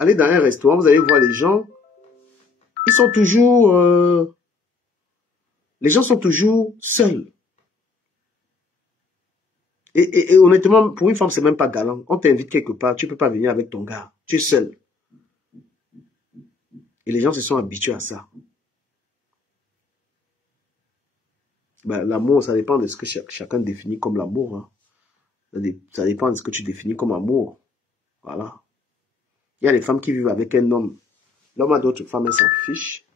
Allez dans un restaurant, vous allez voir les gens, ils sont toujours... les gens sont toujours seuls. Et honnêtement, pour une femme, c'est même pas galant. On t'invite quelque part, tu peux pas venir avec ton gars. Tu es seul. Et les gens se sont habitués à ça. Ben, l'amour, ça dépend de ce que chacun définit comme l'amour. Hein. Ça dépend de ce que tu définis comme amour. Voilà. Il y a des femmes qui vivent avec un homme. L'homme a d'autres femmes, elles s'en fichent.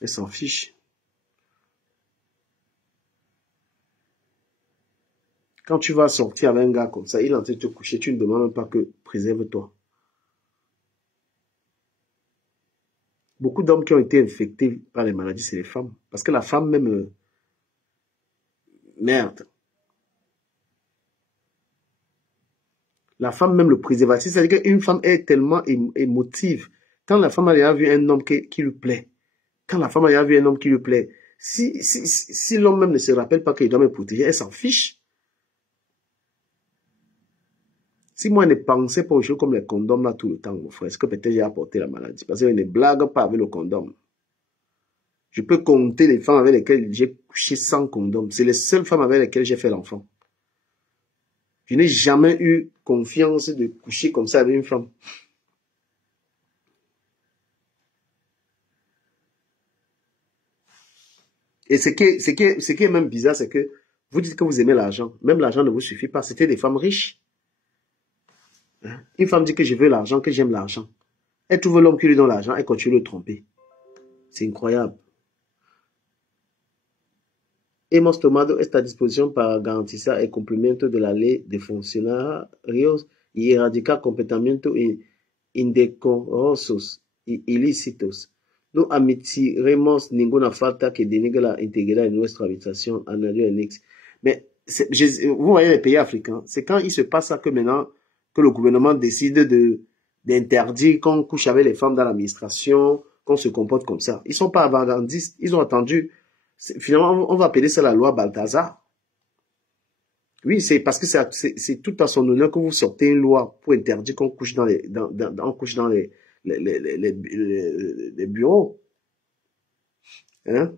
Elles s'en fichent. Quand tu vas sortir avec un gars comme ça, il est en train de te coucher, tu ne demandes même pas que préserve-toi. Beaucoup d'hommes qui ont été infectés par les maladies, c'est les femmes. Parce que la femme même... merde. La femme même le préservatif, c'est-à-dire qu'une femme est tellement émotive. Quand la femme a déjà vu un homme qui lui plaît, quand la femme a déjà vu un homme qui lui plaît, si l'homme même ne se rappelle pas qu'il doit me protéger, elle s'en fiche. Si moi, je ne pensais pas aux choses comme les condoms là tout le temps, mon frère, est-ce que peut-être j'ai apporté la maladie? Parce que je ne blague pas avec le condom. Je peux compter les femmes avec lesquelles j'ai couché sans condom. C'est les seules femmes avec lesquelles j'ai fait l'enfant. Je n'ai jamais eu confiance de coucher comme ça avec une femme. Et ce qui est même bizarre, c'est que vous dites que vous aimez l'argent. Même l'argent ne vous suffit pas. C'était des femmes riches. Une femme dit que je veux l'argent, que j'aime l'argent. Elle trouve l'homme qui lui donne l'argent, elle continue de le tromper. C'est incroyable. Hemos tomado esta disposición para garantizar el cumplimiento de la ley de funcionarios y erradicar comportamientos indecorosos y ilícitos. No admitiremos ninguna falta que denigre la integridad de nuestra habitación, añadió el ex. Mais vous voyez les pays africains, c'est quand il se passe ça que maintenant que le gouvernement décide d'interdire qu'on couche avec les femmes dans l'administration, qu'on se comporte comme ça. Ils sont pas avant-gardistes, ils ont attendu. Finalement, on va appeler ça la loi Balthazar. Oui, c'est parce que c'est tout à son honneur que vous sortez une loi pour interdire qu'on couche dans les bureaux. Hein?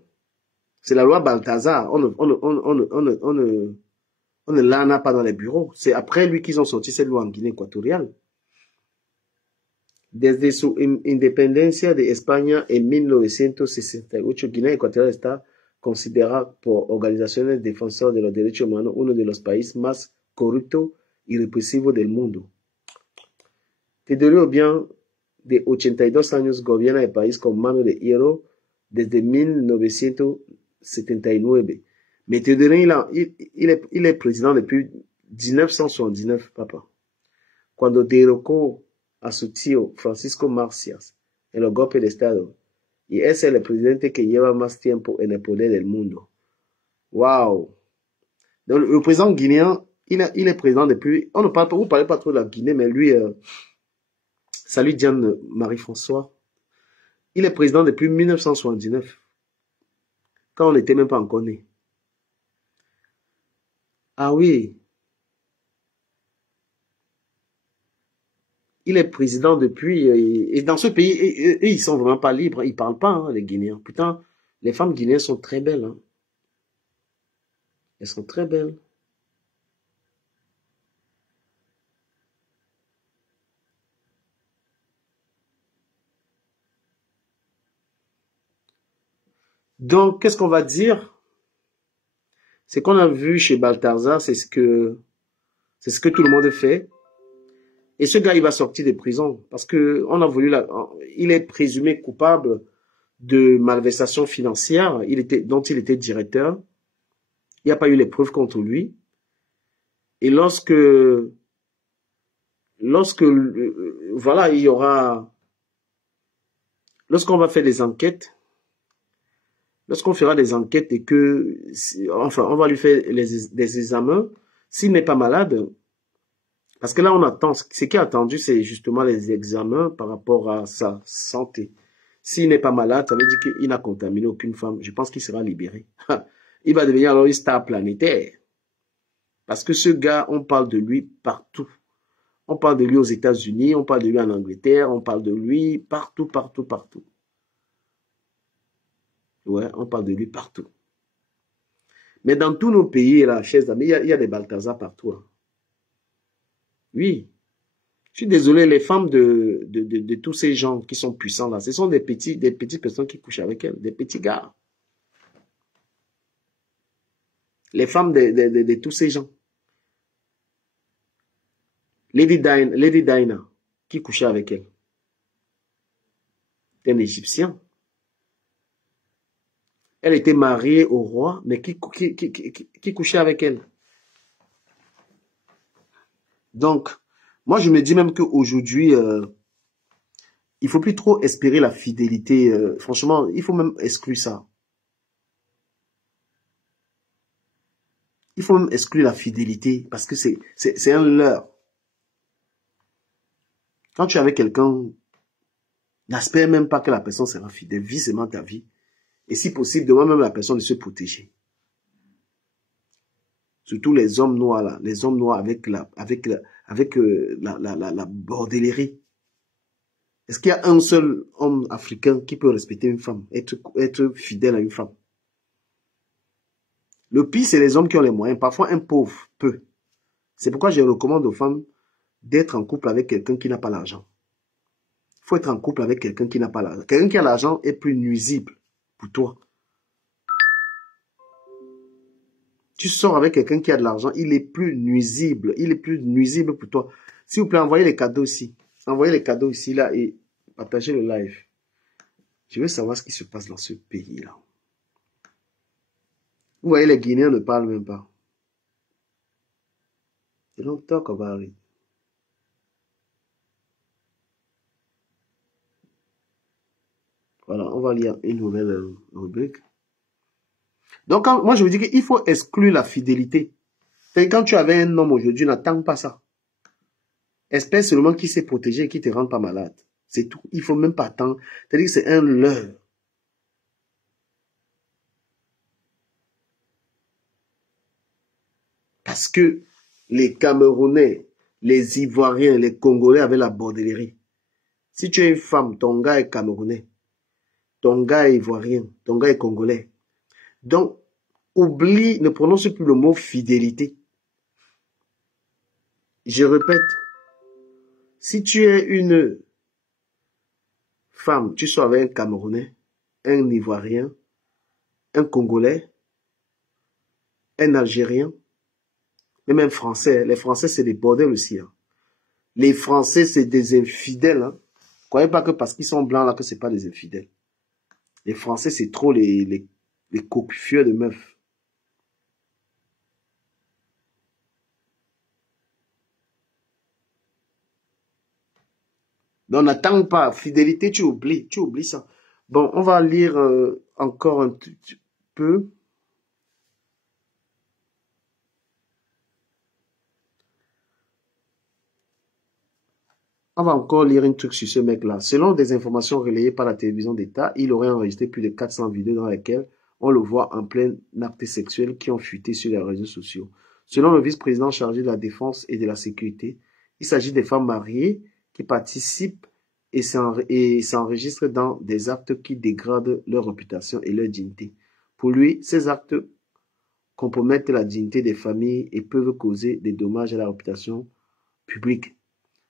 C'est la loi Balthazar. On ne l'en a pas dans les bureaux. C'est après lui qu'ils ont sorti cette loi en Guinée équatoriale. Desde su independencia de España en 1968, Guinea Ecuatorial está considerada por organizaciones defensoras de los derechos humanos uno de los países más corruptos y represivos del mundo. Teodoro Obiang, de 82 años, gobierna el país con mano de hierro desde 1979. Mais Teodoro, il est président depuis 1979, papa. Cuando derrocó a su tío Francisco Macias en el golpe de Estado, y es el presidente que lleva más tiempo en el poder del mundo. Wow! Donc, le président guinéen, il est président depuis, on ne parle pas, vous parlez pas trop de la Guinée, mais lui, salut Diane Marie-François, il est président depuis 1979, quand on n'était même pas encore né. Ah oui! Il est président depuis, et dans ce pays, et ils sont vraiment pas libres, ils parlent pas, hein, les Guinéens. Putain, les femmes guinéennes sont très belles, hein. Elles sont très belles. Donc, qu'est-ce qu'on va dire? C'est qu'on a vu chez Balthazar, c'est ce que tout le monde fait. Et ce gars, il va sortir de prison parce que on a voulu il est présumé coupable de malversation financière, dont il était directeur. Il n'y a pas eu les preuves contre lui. Et voilà, il y aura, lorsqu'on va faire des enquêtes, lorsqu'on fera des enquêtes et que, enfin, on va lui faire des examens, s'il n'est pas malade, parce que là, on attend, ce qui est attendu, c'est justement les examens par rapport à sa santé. S'il n'est pas malade, ça veut dire qu'il n'a contaminé aucune femme. Je pense qu'il sera libéré. Il va devenir alors une star planétaire. Parce que ce gars, on parle de lui partout. On parle de lui aux États-Unis, on parle de lui en Angleterre, on parle de lui partout, partout, partout. Ouais, on parle de lui partout. Mais dans tous nos pays, là, chers amis, il y a des Balthazar partout. Hein. Oui. Je suis désolé, les femmes de tous ces gens qui sont puissants là, ce sont des petites personnes qui couchent avec elles, des petits gars. Les femmes de tous ces gens. Lady Diana, qui couchait avec elle. C'est un Égyptien. Elle était mariée au roi, mais qui couchait avec elle. Donc, moi je me dis même qu'aujourd'hui, il faut plus trop espérer la fidélité. Franchement, il faut même exclure ça. Il faut même exclure la fidélité parce que c'est un leurre. Quand tu es avec quelqu'un, n'espère même pas que la personne sera fidèle. Vis seulement ta vie. Et si possible, demande même à la personne de se protéger. Surtout les hommes noirs là, les hommes noirs avec la bordellerie. Est-ce qu'il y a un seul homme africain qui peut respecter une femme, être fidèle à une femme? Le pire, c'est les hommes qui ont les moyens. Parfois, un pauvre peut. C'est pourquoi je recommande aux femmes d'être en couple avec quelqu'un qui n'a pas l'argent. Il faut être en couple avec quelqu'un qui n'a pas l'argent. Quelqu'un qui a l'argent est plus nuisible pour toi. Tu sors avec quelqu'un qui a de l'argent, il est plus nuisible. Il est plus nuisible pour toi. S'il vous plaît, envoyez les cadeaux ici. Envoyez les cadeaux ici, là, et partagez le live. Je veux savoir ce qui se passe dans ce pays-là. Vous voyez, les Guinéens ne parlent même pas. They don't talk about it. Voilà, on va lire une nouvelle rubrique. Donc, moi, je vous dis qu'il faut exclure la fidélité. Quand tu avais un homme aujourd'hui, n'attends pas ça. Espère seulement qu'il s'est protégé et qu'il ne te rende pas malade. C'est tout. Il ne faut même pas attendre. C'est-à-dire que c'est un leurre. Parce que les Camerounais, les Ivoiriens, les Congolais avaient la bordellerie. Si tu es une femme, ton gars est Camerounais. Ton gars est Ivoirien. Ton gars est Congolais. Donc, oublie, ne prononce plus le mot fidélité. Je répète, si tu es une femme, tu sois avec un Camerounais, un Ivoirien, un Congolais, un Algérien, mais même Français. Les Français, c'est des bordels aussi. Hein. Les Français, c'est des infidèles. Hein. Croyez pas que parce qu'ils sont blancs là que c'est pas des infidèles. Les Français, c'est trop les coquifieux de meufs. Donc, n'attends pas. Fidélité, tu oublies ça. Bon, on va lire encore un petit peu. On va encore lire un truc sur ce mec-là. Selon des informations relayées par la télévision d'État, il aurait enregistré plus de 400 vidéos dans lesquelles on le voit en plein acte sexuel qui ont fuité sur les réseaux sociaux. Selon le vice-président chargé de la défense et de la sécurité, il s'agit des femmes mariées qui participent et s'enregistrent dans des actes qui dégradent leur réputation et leur dignité. Pour lui, ces actes compromettent la dignité des familles et peuvent causer des dommages à la réputation publique.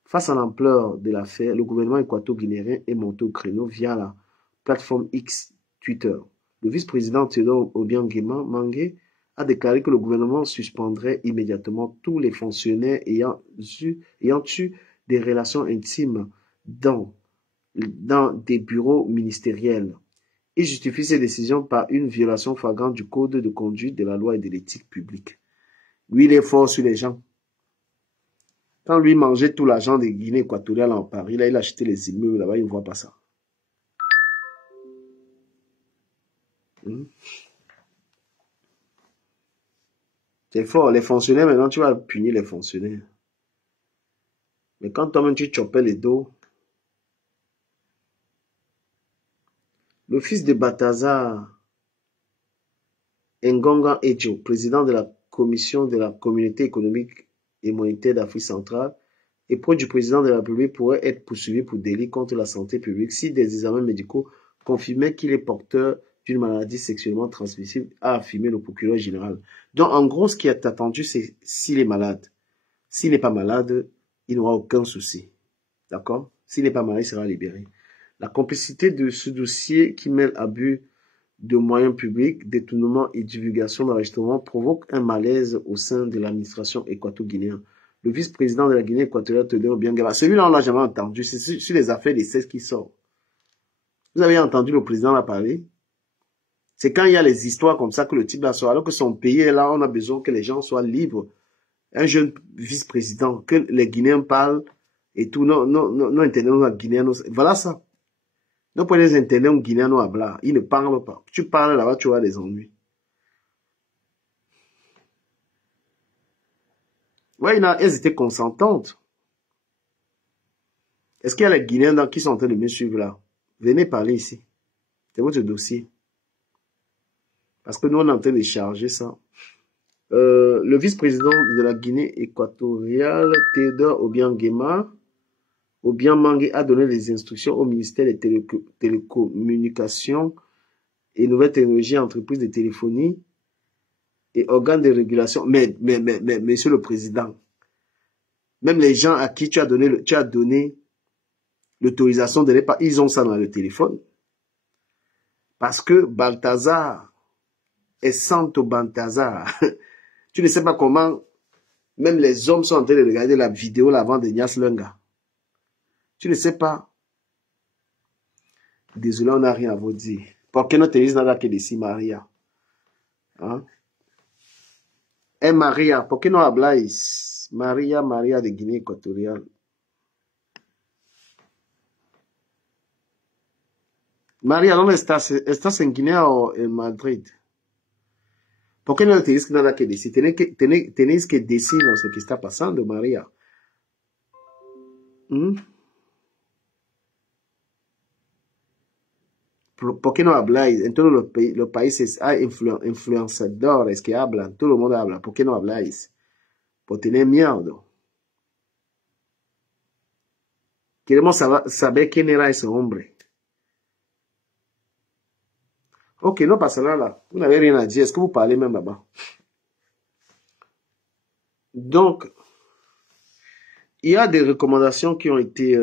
Face à l'ampleur de l'affaire, le gouvernement équato-guinéen est monté au créneau via la plateforme X Twitter. Le vice-président Théodore Obiang Mangué a déclaré que le gouvernement suspendrait immédiatement tous les fonctionnaires ayant eu des relations intimes dans des bureaux ministériels. Il justifie ces décisions par une violation flagrante du code de conduite, de la loi et de l'éthique publique. Lui, il est fort sur les gens. Quand lui mangeait tout l'argent des Guinées équatoriales en Paris, là, il achetait les immeubles, là-bas, il ne voit pas ça. C'est fort, les fonctionnaires, maintenant, tu vas punir les fonctionnaires. Mais quand toi-même, tu chopais les dos, le fils de Balthazar Ngonga Edjo, président de la commission de la communauté économique et monétaire d'Afrique centrale, et proche du président de la République pourrait être poursuivi pour délit contre la santé publique si des examens médicaux confirmaient qu'il est porteur d'une maladie sexuellement transmissible, a affirmé le procureur général. Donc, en gros, ce qui est attendu, c'est s'il est malade. S'il n'est pas malade, il n'aura aucun souci. D'accord? S'il n'est pas malade, il sera libéré. La complicité de ce dossier qui mêle abus de moyens publics, détournement et divulgation d'enregistrement provoque un malaise au sein de l'administration équato-guinéenne. Le vice-président de la Guinée équatoriale, Teodoro Obiang, celui-là, on l'a jamais entendu. C'est sur les affaires des 16 qui sortent. Vous avez entendu le président là parler? C'est quand il y a les histoires comme ça que le type là sort. Alors que son pays est là, on a besoin que les gens soient libres. Un jeune vice-président, que les Guinéens parlent et tout. Non, entendemos Guinéens. Voilà ça. No puedes entender un guinéano hablar. Il ne parle pas. Tu parles là-bas, tu auras des ennuis. Ouais, elles étaient consentantes. Est-ce qu'il y a les Guinéens qui sont en train de me suivre là? Venez parler ici. C'est votre dossier. Parce que nous, on est en train de charger ça. Le vice-président de la Guinée équatoriale, Théodore Obiang Mangue, a donné des instructions au ministère des Télécommunications et Nouvelles Technologies, entreprises de téléphonie et organes de régulation. Mais, monsieur le président, même les gens à qui tu as donné l'autorisation de pas, ils ont ça dans le téléphone. Parce que Balthazar est Santo Balthazar. Tu ne sais pas comment, même les hommes sont en train de regarder la vidéo là avant de Nias Lunga. Tu ne sais pas. Désolé, on n'a rien à vous dire. Porque no tenéis nada que decir, Maria. ¿Ah? Maria, ¿por qué no habláis? Maria de Guinea Ecuatorial. Maria, ¿dónde estás? ¿Estás en Guinea o en Madrid? ¿Por qué no tenéis nada que decir? Tenéis que decirnos lo que está pasando, María. ¿Por qué no habláis? En todos los países hay influenciadores que hablan. Todo el mundo habla. ¿Por qué no habláis? Por tener miedo. Queremos saber quién era ese hombre. Ok, no pasa nada. Vous n'avez rien à dire. Est-ce que vous parlez même là-bas? Donc, il y a des recommandations qui ont été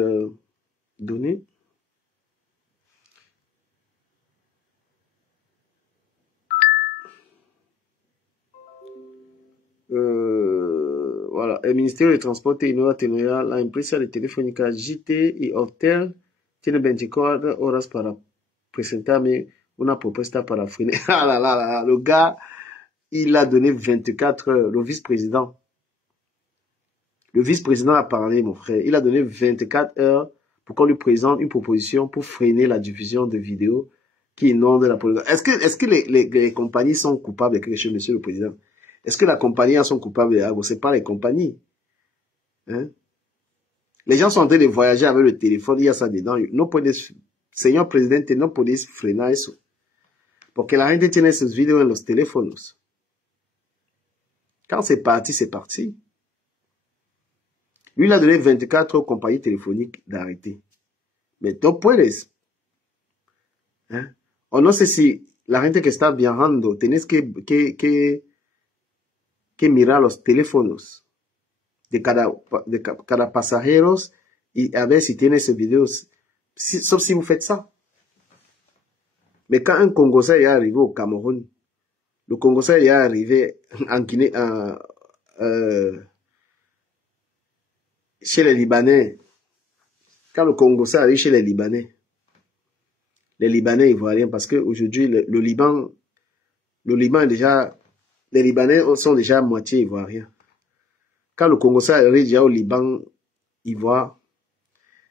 données. Voilà, el Ministerio de Transporte y Nueva Tecnología, la empresa de telefónica JT y Hotel tiene 24 horas para presentarme una propuesta para freiner. Ah là là là, le gars, il a donné 24 heures, le vice-président. Le vice-président a parlé, mon frère. Il a donné 24 heures pour qu'on lui présente une proposition pour freiner la diffusion de vidéos qui inondent la politique. Est-ce que les compagnies sont coupables de quelque chose, monsieur le président? Est-ce que la compagnie sont coupables de algo? C'est pas les compagnies. Hein? Les gens sont en train de voyager avec le téléphone, il y a ça dedans. No puedes, señor presidente, no puedes frenar eso. Porque la gente tiene sus videos en los teléfonos. Quand c'est parti, c'est parti. Lui, il a donné 24 aux compagnies téléphoniques d'arrêter. Mais no puedes. Hein? O no sé si la gente que está viajando, tenés que mirar los teléfonos de cada pasajeros y a ver si tiene esos videos, sauf si vous faites ça. Mais quand un Congolais est arrivé au Cameroun, le Congolais est arrivé en Guinée, chez les Libanais, quand le Congolais arrive chez les Libanais ils voient rien parce que aujourd'hui le Liban est déjà, les Libanais sont déjà à moitié ivoiriens. Quand le Congolais arrive déjà au Liban, ils voient,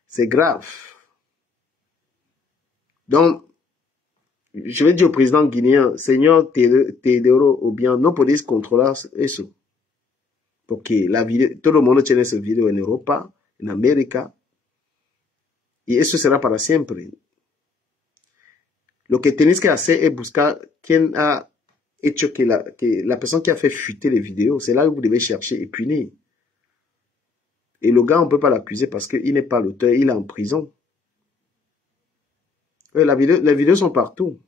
c'est grave. Donc, je vais dire au président guinéen, Señor Teodoro Obiang, no podéis controlar eso. Porque la video, todo el mundo tiene esa video en Europa, en América, y eso será para siempre. Lo que tenéis que hacer es buscar quién ha hecho que la personne qui a fait fuiter les vidéos, c'est là que vous devez chercher et punir. Et le gars, on ne peut pas l'accuser parce qu'il n'est pas l'auteur, il est en prison. Ouais, les vidéos sont partout.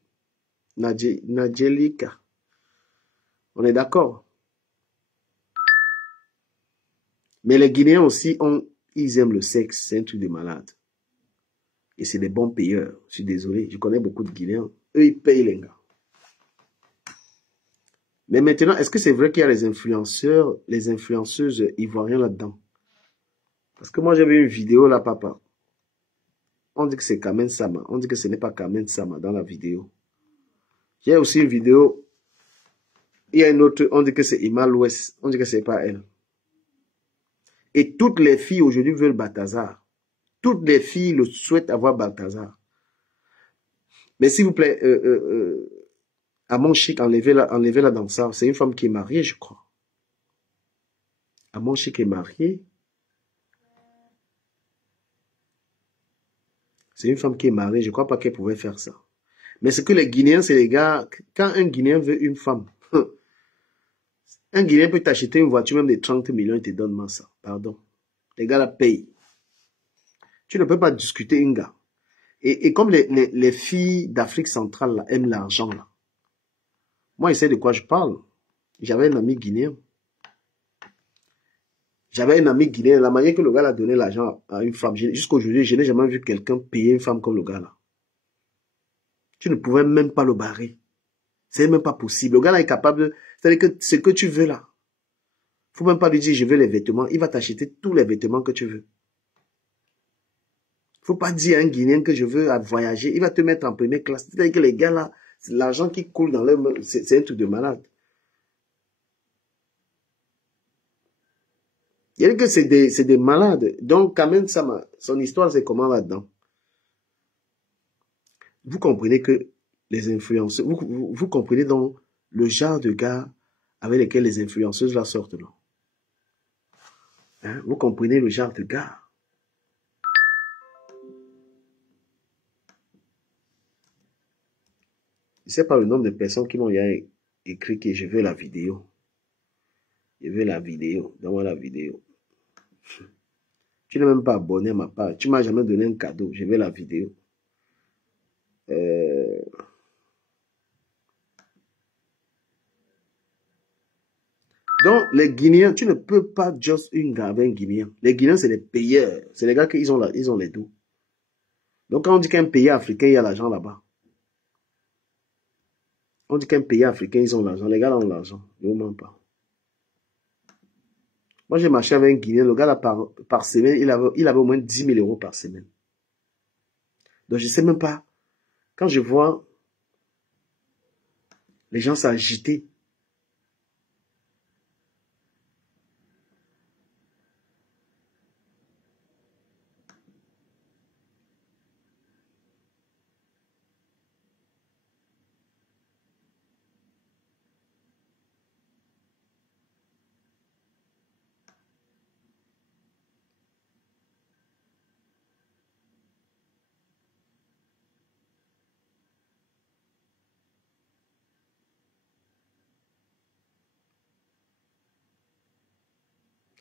Nadjelika. On est d'accord. Mais les Guinéens aussi, ils aiment le sexe. C'est un truc de malade. Et c'est des bons payeurs. Je suis désolé, je connais beaucoup de Guinéens. Eux, ils payent les gars. Mais maintenant, est-ce que c'est vrai qu'il y a les influenceurs, les influenceuses ivoiriens là-dedans? Parce que moi, j'avais une vidéo là, papa. On dit que c'est Kamen Sama. On dit que ce n'est pas Kamen Sama dans la vidéo. J'ai aussi une vidéo. Il y a une autre, on dit que c'est Imal West. On dit que ce n'est pas elle. Et toutes les filles aujourd'hui veulent Balthazar. Toutes les filles le souhaitent avoir Balthazar. Mais s'il vous plaît, à mon chic, enlevez-la dans ça. C'est une femme qui est mariée, je crois. À mon chic est mariée. C'est une femme qui est mariée. Je ne crois pas qu'elle pouvait faire ça. Mais ce que les Guinéens, c'est les gars, quand un Guinéen veut une femme, un Guinéen peut t'acheter une voiture même de 30 millions et te donne ça. Pardon. Les gars la payent. Tu ne peux pas discuter un gars. Et comme les filles d'Afrique centrale là, aiment l'argent, là. Moi, je sais de quoi je parle. J'avais un ami guinéen. La manière que le gars a donné l'argent à une femme, jusqu'à aujourd'hui, je n'ai jamais vu quelqu'un payer une femme comme le gars là. Tu ne pouvais même pas le barrer. C'est même pas possible. Le gars là est capable de... C'est-à-dire que ce que tu veux là, faut même pas lui dire je veux les vêtements. Il va t'acheter tous les vêtements que tu veux. Faut pas dire à un Guinéen que je veux voyager. Il va te mettre en première classe. C'est-à-dire que les gars là, l'argent qui coule dans leur main, c'est un truc de malade. Il y a que c'est des malades. Donc, quand même, son histoire, c'est comment là-dedans? Vous comprenez que les influenceurs, vous comprenez donc le genre de gars avec lesquels les influenceuses là sortent, non? Hein? Vous comprenez le genre de gars? Je ne sais pas le nombre de personnes qui m'ont écrit que je veux la vidéo. Je veux la vidéo. Donne-moi la vidéo. Tu n'es même pas abonné à ma page. Tu ne m'as jamais donné un cadeau. Je veux la vidéo. Donc, les Guinéens, tu ne peux pas juste une gars avec un Guinéen. Les Guinéens, c'est les payeurs. C'est les gars qui ils ont les dos. Donc, quand on dit qu'un pays africain, il y a l'argent là-bas. On dit qu'un pays africain, ils ont l'argent. Les gars là ont l'argent. Ne vous mens pas. Moi, j'ai marché avec un Guinéen. Le gars là, par semaine, il avait au moins 10 000 euros par semaine. Donc, je ne sais même pas. Quand je vois les gens s'agiter,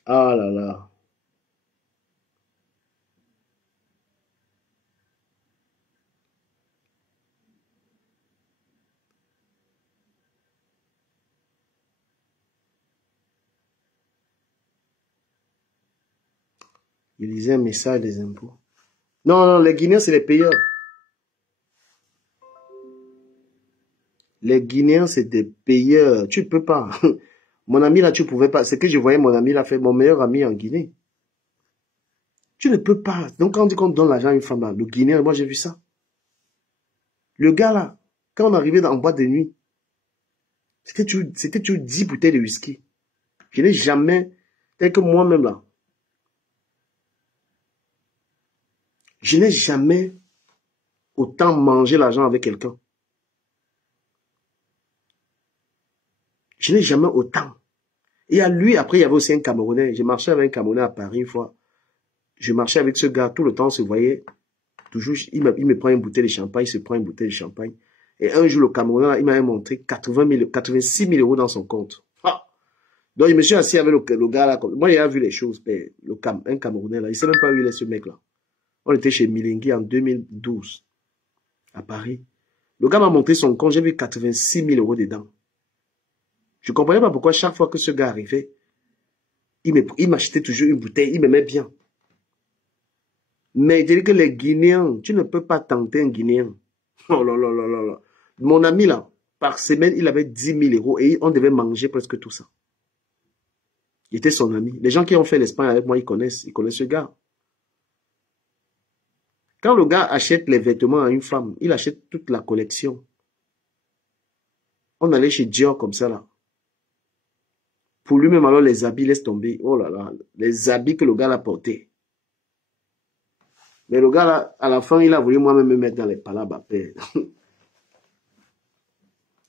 ah là là. Il lisait un message des impôts. Non, non, les Guinéens, c'est les payeurs. Les Guinéens, c'est des payeurs. Tu ne peux pas. Mon ami là, tu ne pouvais pas. C'est que je voyais mon ami là faire mon meilleur ami en Guinée. Tu ne peux pas. Donc, quand on dit qu'on donne l'argent à une femme là, le Guinéen, moi j'ai vu ça. Le gars là, quand on arrivait en boîte de nuit, c'était toujours 10 bouteilles de whisky. Je n'ai jamais, tel que moi-même là, je n'ai jamais autant mangé l'argent avec quelqu'un. Je n'ai jamais autant. Et à lui, après, il y avait aussi un Camerounais. J'ai marché avec un Camerounais à Paris une fois. Je marchais avec ce gars, tout le temps on se voyait. Toujours, il me prend une bouteille de champagne, il se prend une bouteille de champagne. Et un jour, le Camerounais, il m'avait montré 86 000 euros dans son compte. Ah, Donc, je me suis assis avec le gars là. Moi, il a vu les choses. Mais un Camerounais là, il ne sait même pas où il est ce mec là. On était chez Milingui en 2012, à Paris. Le gars m'a montré son compte, j'ai vu 86 000 euros dedans. Je ne comprenais pas pourquoi chaque fois que ce gars arrivait, il m'achetait toujours une bouteille, il m'aimait bien. Mais il dit que les Guinéens, tu ne peux pas tenter un Guinéen. Oh là là là là là. Mon ami là, par semaine, il avait 10 000 euros et on devait manger presque tout ça. Il était son ami. Les gens qui ont fait l'Espagne avec moi, ils connaissent ce gars. Quand le gars achète les vêtements à une femme, il achète toute la collection. On allait chez Dior comme ça là. Pour lui-même alors les habits, laisse tomber. Oh là là, les habits que le gars a portés. Mais le gars là, à la fin, il a voulu moi-même me mettre dans les palabres à paix.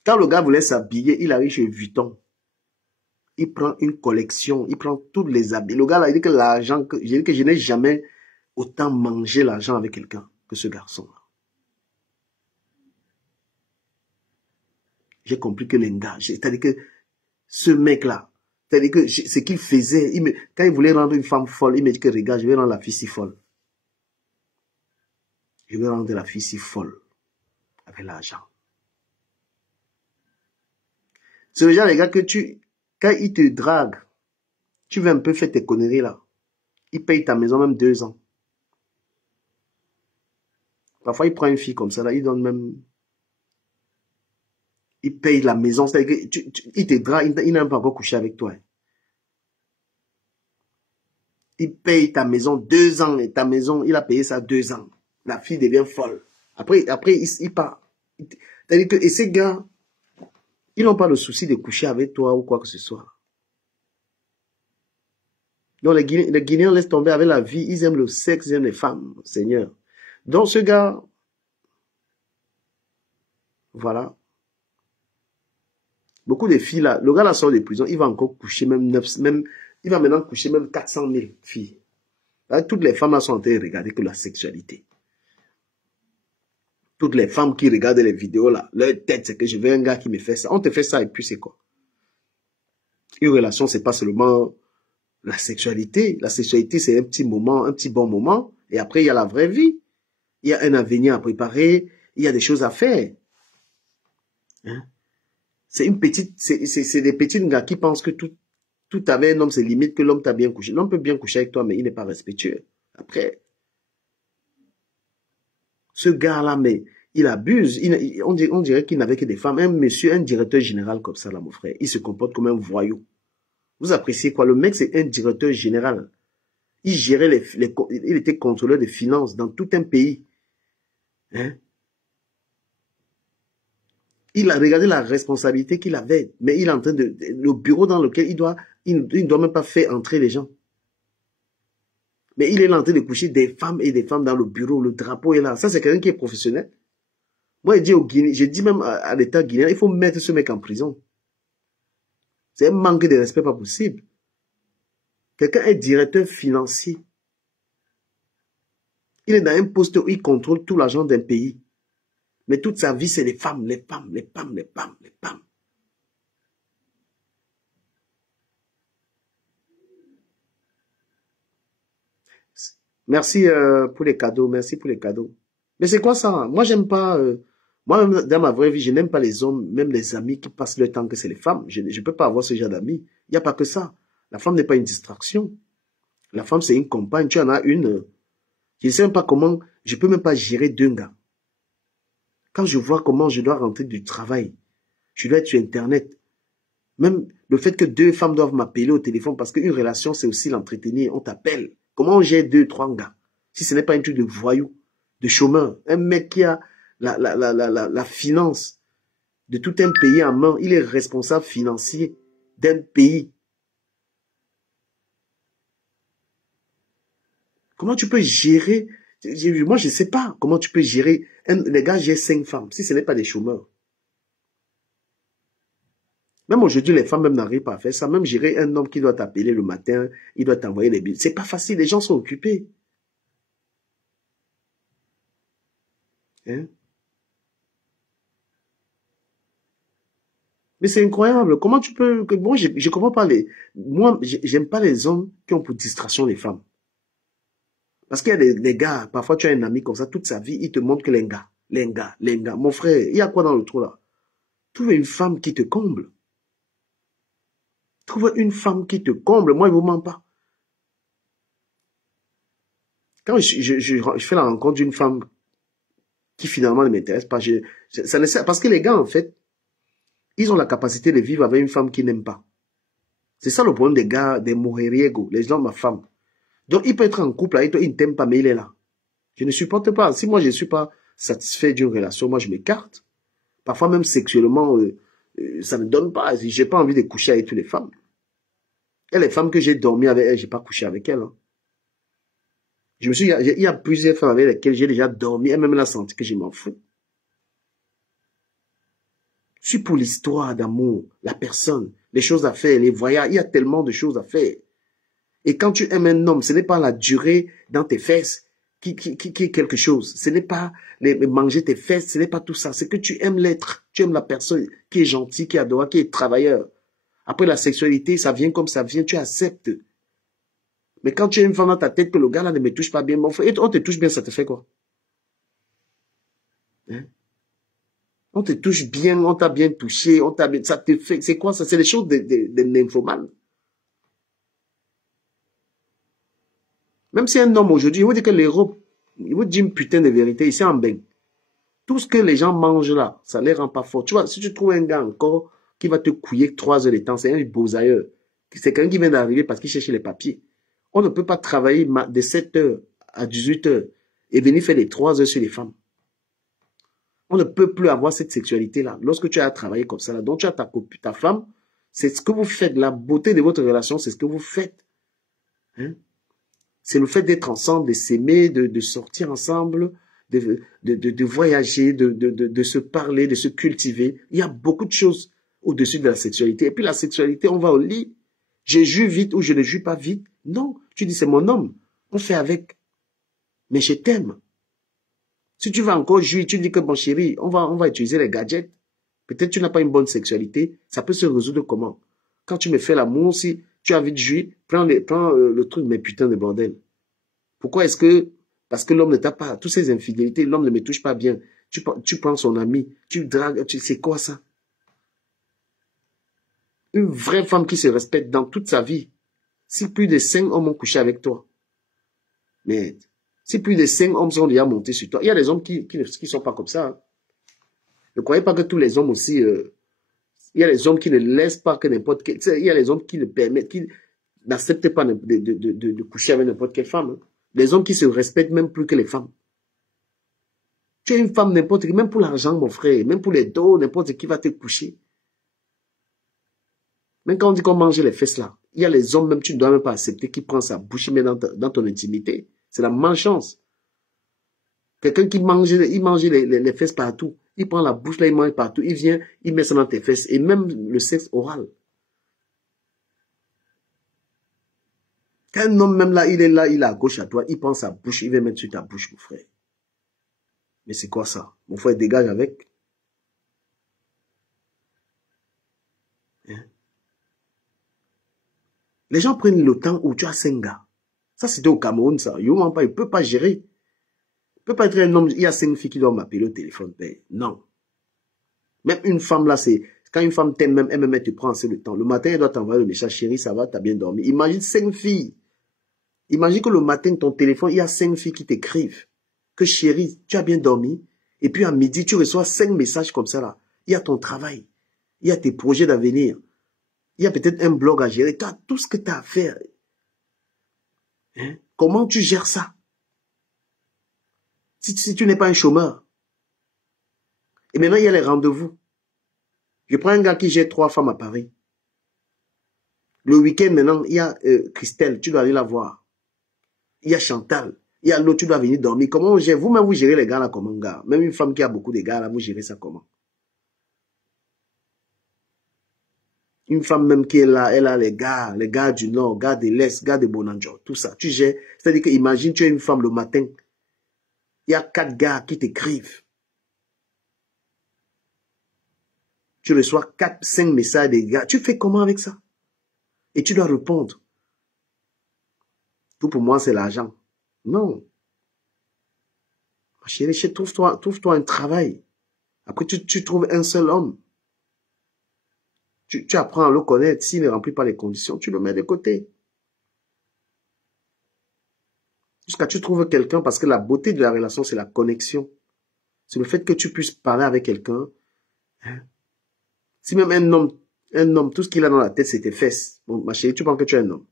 Quand le gars voulait s'habiller, il arrive chez Vuitton. Il prend une collection, il prend tous les habits. Le gars là, il dit que l'argent, je dis que je n'ai jamais autant mangé l'argent avec quelqu'un que ce garçon là. J'ai compris que l'engage, c'est-à-dire que ce mec-là, c'est-à-dire que ce qu'il faisait, quand il voulait rendre une femme folle, il me dit que regarde, je vais rendre la fille si folle. Je vais rendre la fille si folle avec l'argent. C'est le genre de gars que quand il te drague, tu veux un peu faire tes conneries là. Il paye ta maison même 2 ans. Parfois, il prend une fille comme ça là, il donne même... Il paye la maison, c'est-à-dire qu'il te drague, il n'a même pas encore couché avec toi. Il paye ta maison 2 ans et ta maison, il a payé ça 2 ans. La fille devient folle. Après il part. C'est-à-dire que, et ces gars, ils n'ont pas le souci de coucher avec toi ou quoi que ce soit. Donc les Guinéens laissent tomber avec la vie, ils aiment le sexe, ils aiment les femmes, Seigneur. Donc ce gars, voilà. Beaucoup de filles là, le gars là sort de prison, il va encore coucher même il va maintenant coucher même 400 000 filles. Toutes les femmes là sont en train de regarder que la sexualité. Toutes les femmes qui regardent les vidéos là, leur tête c'est que je veux un gars qui me fait ça. On te fait ça et puis c'est quoi? Une relation c'est pas seulement la sexualité. La sexualité c'est un petit moment, un petit bon moment. Et après il y a la vraie vie. Il y a un avenir à préparer. Il y a des choses à faire. Hein? C'est des petits gars qui pensent que tout avec un homme c'est limite que l'homme t'a bien couché. L'homme peut bien coucher avec toi mais il n'est pas respectueux. Après, ce gars-là, mais il abuse. On dirait qu'il n'avait que des femmes. Un monsieur, un directeur général comme ça, là, mon frère, il se comporte comme un voyou. Vous appréciez quoi? Le mec, c'est un directeur général. Il gérait il était contrôleur des finances dans tout un pays. Hein? Il a regardé la responsabilité qu'il avait, mais il est en train le bureau dans lequel il ne doit même pas faire entrer les gens. Mais il est en train de coucher des femmes et des femmes dans le bureau, le drapeau est là. Ça, c'est quelqu'un qui est professionnel. Moi, j'ai dit même à l'État guinéen, il faut mettre ce mec en prison. C'est un manque de respect pas possible. Quelqu'un est directeur financier. Il est dans un poste où il contrôle tout l'argent d'un pays. Mais toute sa vie, c'est les femmes, les femmes, les femmes, les femmes, les femmes. Merci pour les cadeaux, merci pour les cadeaux. Mais c'est quoi ça? Moi, j'aime pas... moi, même dans ma vraie vie, je n'aime pas les hommes, même les amis qui passent le temps que c'est les femmes. Je ne peux pas avoir ce genre d'amis. Il n'y a pas que ça. La femme n'est pas une distraction. La femme, c'est une compagne. Tu en as une. Je ne sais même pas comment... Je ne peux même pas gérer 2 gars. Quand je vois comment je dois rentrer du travail, je dois être sur Internet. Même le fait que 2 femmes doivent m'appeler au téléphone, parce qu'une relation, c'est aussi l'entretenir. On t'appelle. Comment j'ai 2, 3 gars? Si ce n'est pas un truc de voyou, de chômeur. Un mec qui a la finance de tout un pays en main. Il est responsable financier d'un pays. Comment tu peux gérer? Moi, je ne sais pas comment tu peux gérer. Les gars, j'ai 5 femmes. Si ce n'est pas des chômeurs. Même aujourd'hui, les femmes même n'arrivent pas à faire ça. Même gérer un homme qui doit t'appeler le matin, il doit t'envoyer les billes. C'est pas facile, les gens sont occupés. Hein? Mais c'est incroyable. Comment tu peux... Bon, je comprends pas les... Moi, j'aime pas les hommes qui ont pour distraction les femmes. Parce qu'il y a des gars, parfois tu as un ami comme ça, toute sa vie, il te montre que les gars, les gars, les gars. Mon frère, il y a quoi dans le trou là? Trouve une femme qui te comble. Trouve une femme qui te comble. Moi, il ne vous ment pas. Quand je fais la rencontre d'une femme qui finalement ne m'intéresse pas, ça ne sert, parce que les gars, en fait, ils ont la capacité de vivre avec une femme qu'ils n'aiment pas. C'est ça le problème des gars, des mujeriegos, les gens, ma femme. Donc, il peut être en couple avec toi, il ne t'aime pas, mais il est là. Je ne supporte pas. Si moi, je ne suis pas satisfait d'une relation, moi, je m'écarte. Parfois, même sexuellement, ça ne donne pas. Je n'ai pas envie de coucher avec toutes les femmes. Et les femmes que j'ai dormi avec elles, je n'ai pas couché avec elles. Hein. Il y a plusieurs femmes avec lesquelles j'ai déjà dormi, et même elle a senti que je m'en fous. Je suis pour l'histoire d'amour, la personne, les choses à faire, les voyages, il y a tellement de choses à faire. Et quand tu aimes un homme, ce n'est pas la durée dans tes fesses qui est quelque chose. Ce n'est pas manger tes fesses, ce n'est pas tout ça. C'est que tu aimes l'être, tu aimes la personne qui est gentille, qui est adorable, qui est travailleur. Après la sexualité, ça vient comme ça vient, tu acceptes. Mais quand tu as une femme dans ta tête que le gars là ne me touche pas bien, mon frère, et on te touche bien, ça te fait quoi? Hein? On te touche bien, on t'a bien touché, on t'a bien, ça te fait, c'est quoi ça? C'est les choses de nymphomanes. Même si un homme aujourd'hui, il vous dit que l'Europe, il vous dit une putain de vérité, ici en bain. Tout ce que les gens mangent là, ça ne les rend pas forts. Tu vois, si tu trouves un gars encore qui va te couiller 3 heures de temps, c'est un beau-ailleurs. C'est quelqu'un qui vient d'arriver parce qu'il cherche les papiers. On ne peut pas travailler de 7 heures à 18 heures et venir faire les 3 heures sur les femmes. On ne peut plus avoir cette sexualité-là. Lorsque tu as travaillé comme ça, là, donc tu as ta femme, c'est ce que vous faites. La beauté de votre relation, c'est ce que vous faites. Hein? C'est le fait d'être ensemble, de s'aimer, de sortir ensemble, de voyager, de se parler, de se cultiver. Il y a beaucoup de choses au-dessus de la sexualité. Et puis la sexualité, on va au lit. Je joue vite ou je ne joue pas vite. Non, tu dis c'est mon homme. On fait avec. Mais je t'aime. Si tu vas encore jouer, tu dis que bon chéri, on va utiliser les gadgets. Peut-être tu n'as pas une bonne sexualité. Ça peut se résoudre comment? Quand tu me fais l'amour, si tu as envie de jouer, prends le truc, mais putain de bordel. Pourquoi est-ce que, parce que l'homme ne t'a pas, toutes ces infidélités, l'homme ne me touche pas bien. Tu prends son ami, tu dragues, c'est quoi ça? Une vraie femme qui se respecte dans toute sa vie. Si plus de 5 hommes ont couché avec toi, mais si plus de 5 hommes sont déjà montés sur toi, il y a des hommes qui sont pas comme ça. Hein. Ne croyez pas que tous les hommes aussi, il y a les hommes qui ne laissent pas que n'importe quel, il y a les hommes qui ne permettent, qui n'acceptent pas de coucher avec n'importe quelle femme. Hein. Les hommes qui se respectent même plus que les femmes. Tu es une femme n'importe qui, même pour l'argent, mon frère, même pour les dos, n'importe qui va te coucher. Même quand on dit qu'on mange les fesses là, il y a les hommes, même tu ne dois même pas accepter, qui prend sa bouche, il met dans ton intimité. C'est la malchance. Quelqu'un qui mange, il mange les fesses partout. Il prend la bouche là, il mange partout. Il vient, il met ça dans tes fesses. Et même le sexe oral. Quand un homme même là, il est à gauche à toi, il prend sa bouche, il va mettre sur ta bouche, mon frère. Mais c'est quoi ça? Mon frère, dégage avec. Hein? Les gens prennent le temps où tu as 5 gars. Ça, c'était au Cameroun, ça. Il ne peut pas gérer. Il ne peut pas être un homme. Il y a 5 filles qui doivent m'appeler au téléphone. Ben, non. Même une femme, là, c'est... Quand une femme t'aime, même elle te prend assez de temps. Le matin, elle doit t'envoyer le message. Chérie, ça va, t'as bien dormi. Imagine 5 filles. Imagine que le matin, ton téléphone, il y a 5 filles qui t'écrivent. Que chérie, tu as bien dormi. Et puis à midi, tu reçois 5 messages comme ça, là. Il y a ton travail. Il y a tes projets d'avenir. Il y a peut-être un blog à gérer. Tu as tout ce que tu as à faire. Hein? Comment tu gères ça? Si tu n'es pas un chômeur. Et maintenant, il y a les rendez-vous. Je prends un gars qui gère 3 femmes à Paris. Le week-end, maintenant, il y a Christelle, tu dois aller la voir. Il y a Chantal. Il y a l'autre, tu dois venir dormir. Comment on gère? Vous-même, vous gérez les gars là comme un gars. Même une femme qui a beaucoup de gars là, vous gérez ça comment? Une femme même qui est là, elle a les gars du Nord, gars de l'Est, gars de Bonanjo, tout ça. Tu gères. C'est-à-dire que imagine, tu es une femme le matin. Il y a 4 gars qui t'écrivent. tu reçois 4, 5 messages des gars. Tu fais comment avec ça? Et tu dois répondre. Tout pour moi, c'est l'argent. Non. Ma chérie, trouve-toi un travail. Après, tu trouves un seul homme. Tu apprends à le connaître. S'il ne remplit pas les conditions, tu le mets de côté. Jusqu'à ce que tu trouves quelqu'un, parce que la beauté de la relation, c'est la connexion. C'est le fait que tu puisses parler avec quelqu'un. Hein? Si même un homme, tout ce qu'il a dans la tête, c'est tes fesses. Bon, ma chérie, tu penses que tu es un homme.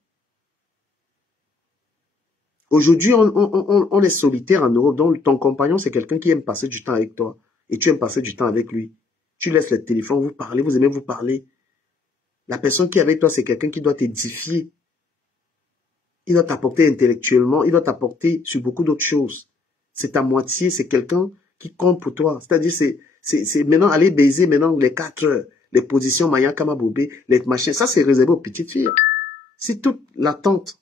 Aujourd'hui, on est solitaire en Europe, donc ton compagnon, c'est quelqu'un qui aime passer du temps avec toi. Et tu aimes passer du temps avec lui. Tu laisses le téléphone, vous parlez, vous aimez vous parler. La personne qui est avec toi, c'est quelqu'un qui doit t'édifier. Il doit t'apporter intellectuellement, il doit t'apporter sur beaucoup d'autres choses. C'est ta moitié, c'est quelqu'un qui compte pour toi. C'est-à-dire, c'est maintenant aller baiser maintenant les 4 heures, les positions Maya Kamabobé, les machins. Ça, c'est réservé aux petites filles. C'est toute l'attente.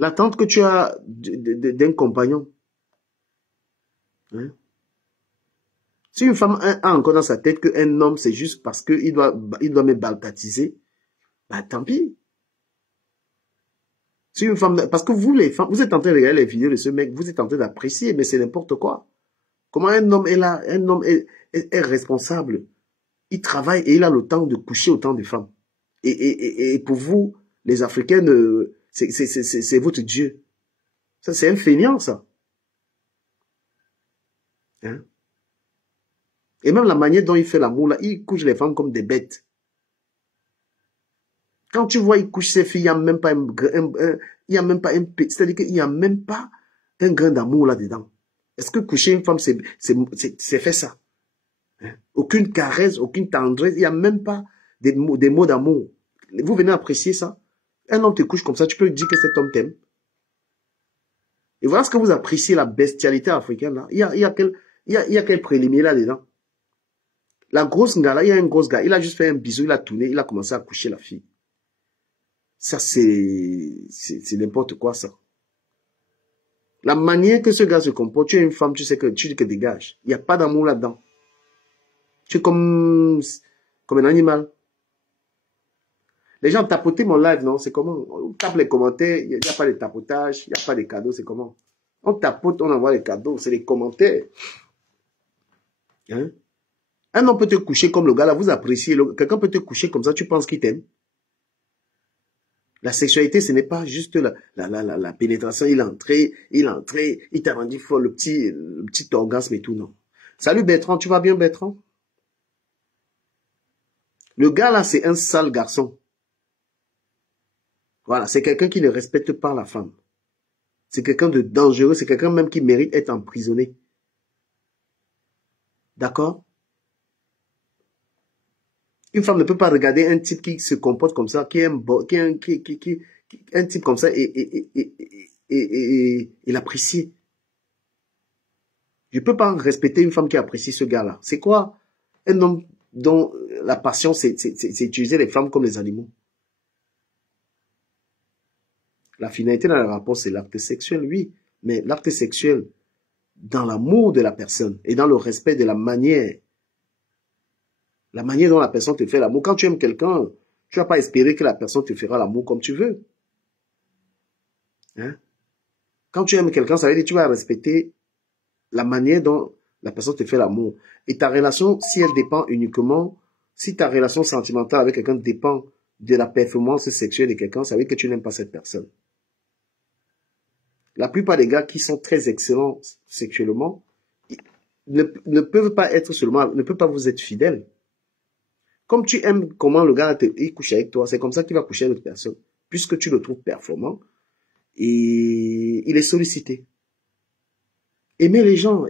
L'attente que tu as d'un compagnon. Hein? Si une femme a encore dans sa tête qu'un homme, c'est juste parce qu'il doit me baltatiser, bah tant pis. Si une femme, parce que vous, les femmes, vous êtes en train de regarder les vidéos de ce mec, vous êtes en train d'apprécier, mais c'est n'importe quoi. Comment un homme est là, un homme est responsable. Il travaille et il a le temps de coucher autant de femmes. Et pour vous, les Africains, c'est votre Dieu. Ça, c'est un feignant, ça. Hein? Et même la manière dont il fait l'amour, là, il couche les femmes comme des bêtes. Quand tu vois, il couche ses filles, il n'y a même pas c'est-à-dire qu'il n'y a même pas un grain d'amour là-dedans. Est-ce que coucher une femme, c'est fait ça? Hein? Aucune caresse, aucune tendresse, il n'y a même pas des mots d'amour. Vous venez apprécier ça? Un homme te couche comme ça, tu peux dire que cet homme t'aime. Et voilà ce que vous appréciez, la bestialité africaine là. Il y a quel préliminaire là-dedans? La grosse gars là, il y a un gros gars, il a juste fait un bisou, il a tourné, il a commencé à coucher la fille. Ça, c'est n'importe quoi, ça. La manière que ce gars se comporte, tu es une femme, tu sais que tu te dégages. Il n'y a pas d'amour là-dedans. Tu es comme un animal. Les gens tapotent mon live, non? C'est comment? On tape les commentaires, il n'y a pas de tapotage, il n'y a pas de cadeaux, c'est comment? On tapote, on envoie les cadeaux, c'est les commentaires. Hein? Un homme peut te coucher comme le gars là, vous appréciez. Quelqu'un peut te coucher comme ça, tu penses qu'il t'aime. La sexualité, ce n'est pas juste la pénétration, il est entré, il t'a rendu folle, le petit orgasme et tout, non. Salut Bertrand, tu vas bien Bertrand? Le gars là, c'est un sale garçon. Voilà, c'est quelqu'un qui ne respecte pas la femme. C'est quelqu'un de dangereux, c'est quelqu'un même qui mérite d'être emprisonné. D'accord? Une femme ne peut pas regarder un type qui se comporte comme ça, un type comme ça et l'apprécier. Je ne peux pas respecter une femme qui apprécie ce gars-là. C'est quoi? Un homme dont la passion, c'est utiliser les femmes comme les animaux. La finalité dans le rapport, c'est l'acte sexuel, oui. Mais l'acte sexuel, dans l'amour de la personne et dans le respect de la manière dont la personne te fait l'amour. Quand tu aimes quelqu'un, tu ne vas pas espérer que la personne te fera l'amour comme tu veux. Hein? Quand tu aimes quelqu'un, ça veut dire que tu vas respecter la manière dont la personne te fait l'amour. Et ta relation, si elle dépend uniquement, si ta relation sentimentale avec quelqu'un dépend de la performance sexuelle de quelqu'un, ça veut dire que tu n'aimes pas cette personne. La plupart des gars qui sont très excellents sexuellement ne peuvent pas être seulement, ne peuvent pas vous être fidèles. Comme tu aimes comment le gars il couche avec toi, c'est comme ça qu'il va coucher avec l'autre personne. Puisque tu le trouves performant, et il est sollicité. Aimez les gens,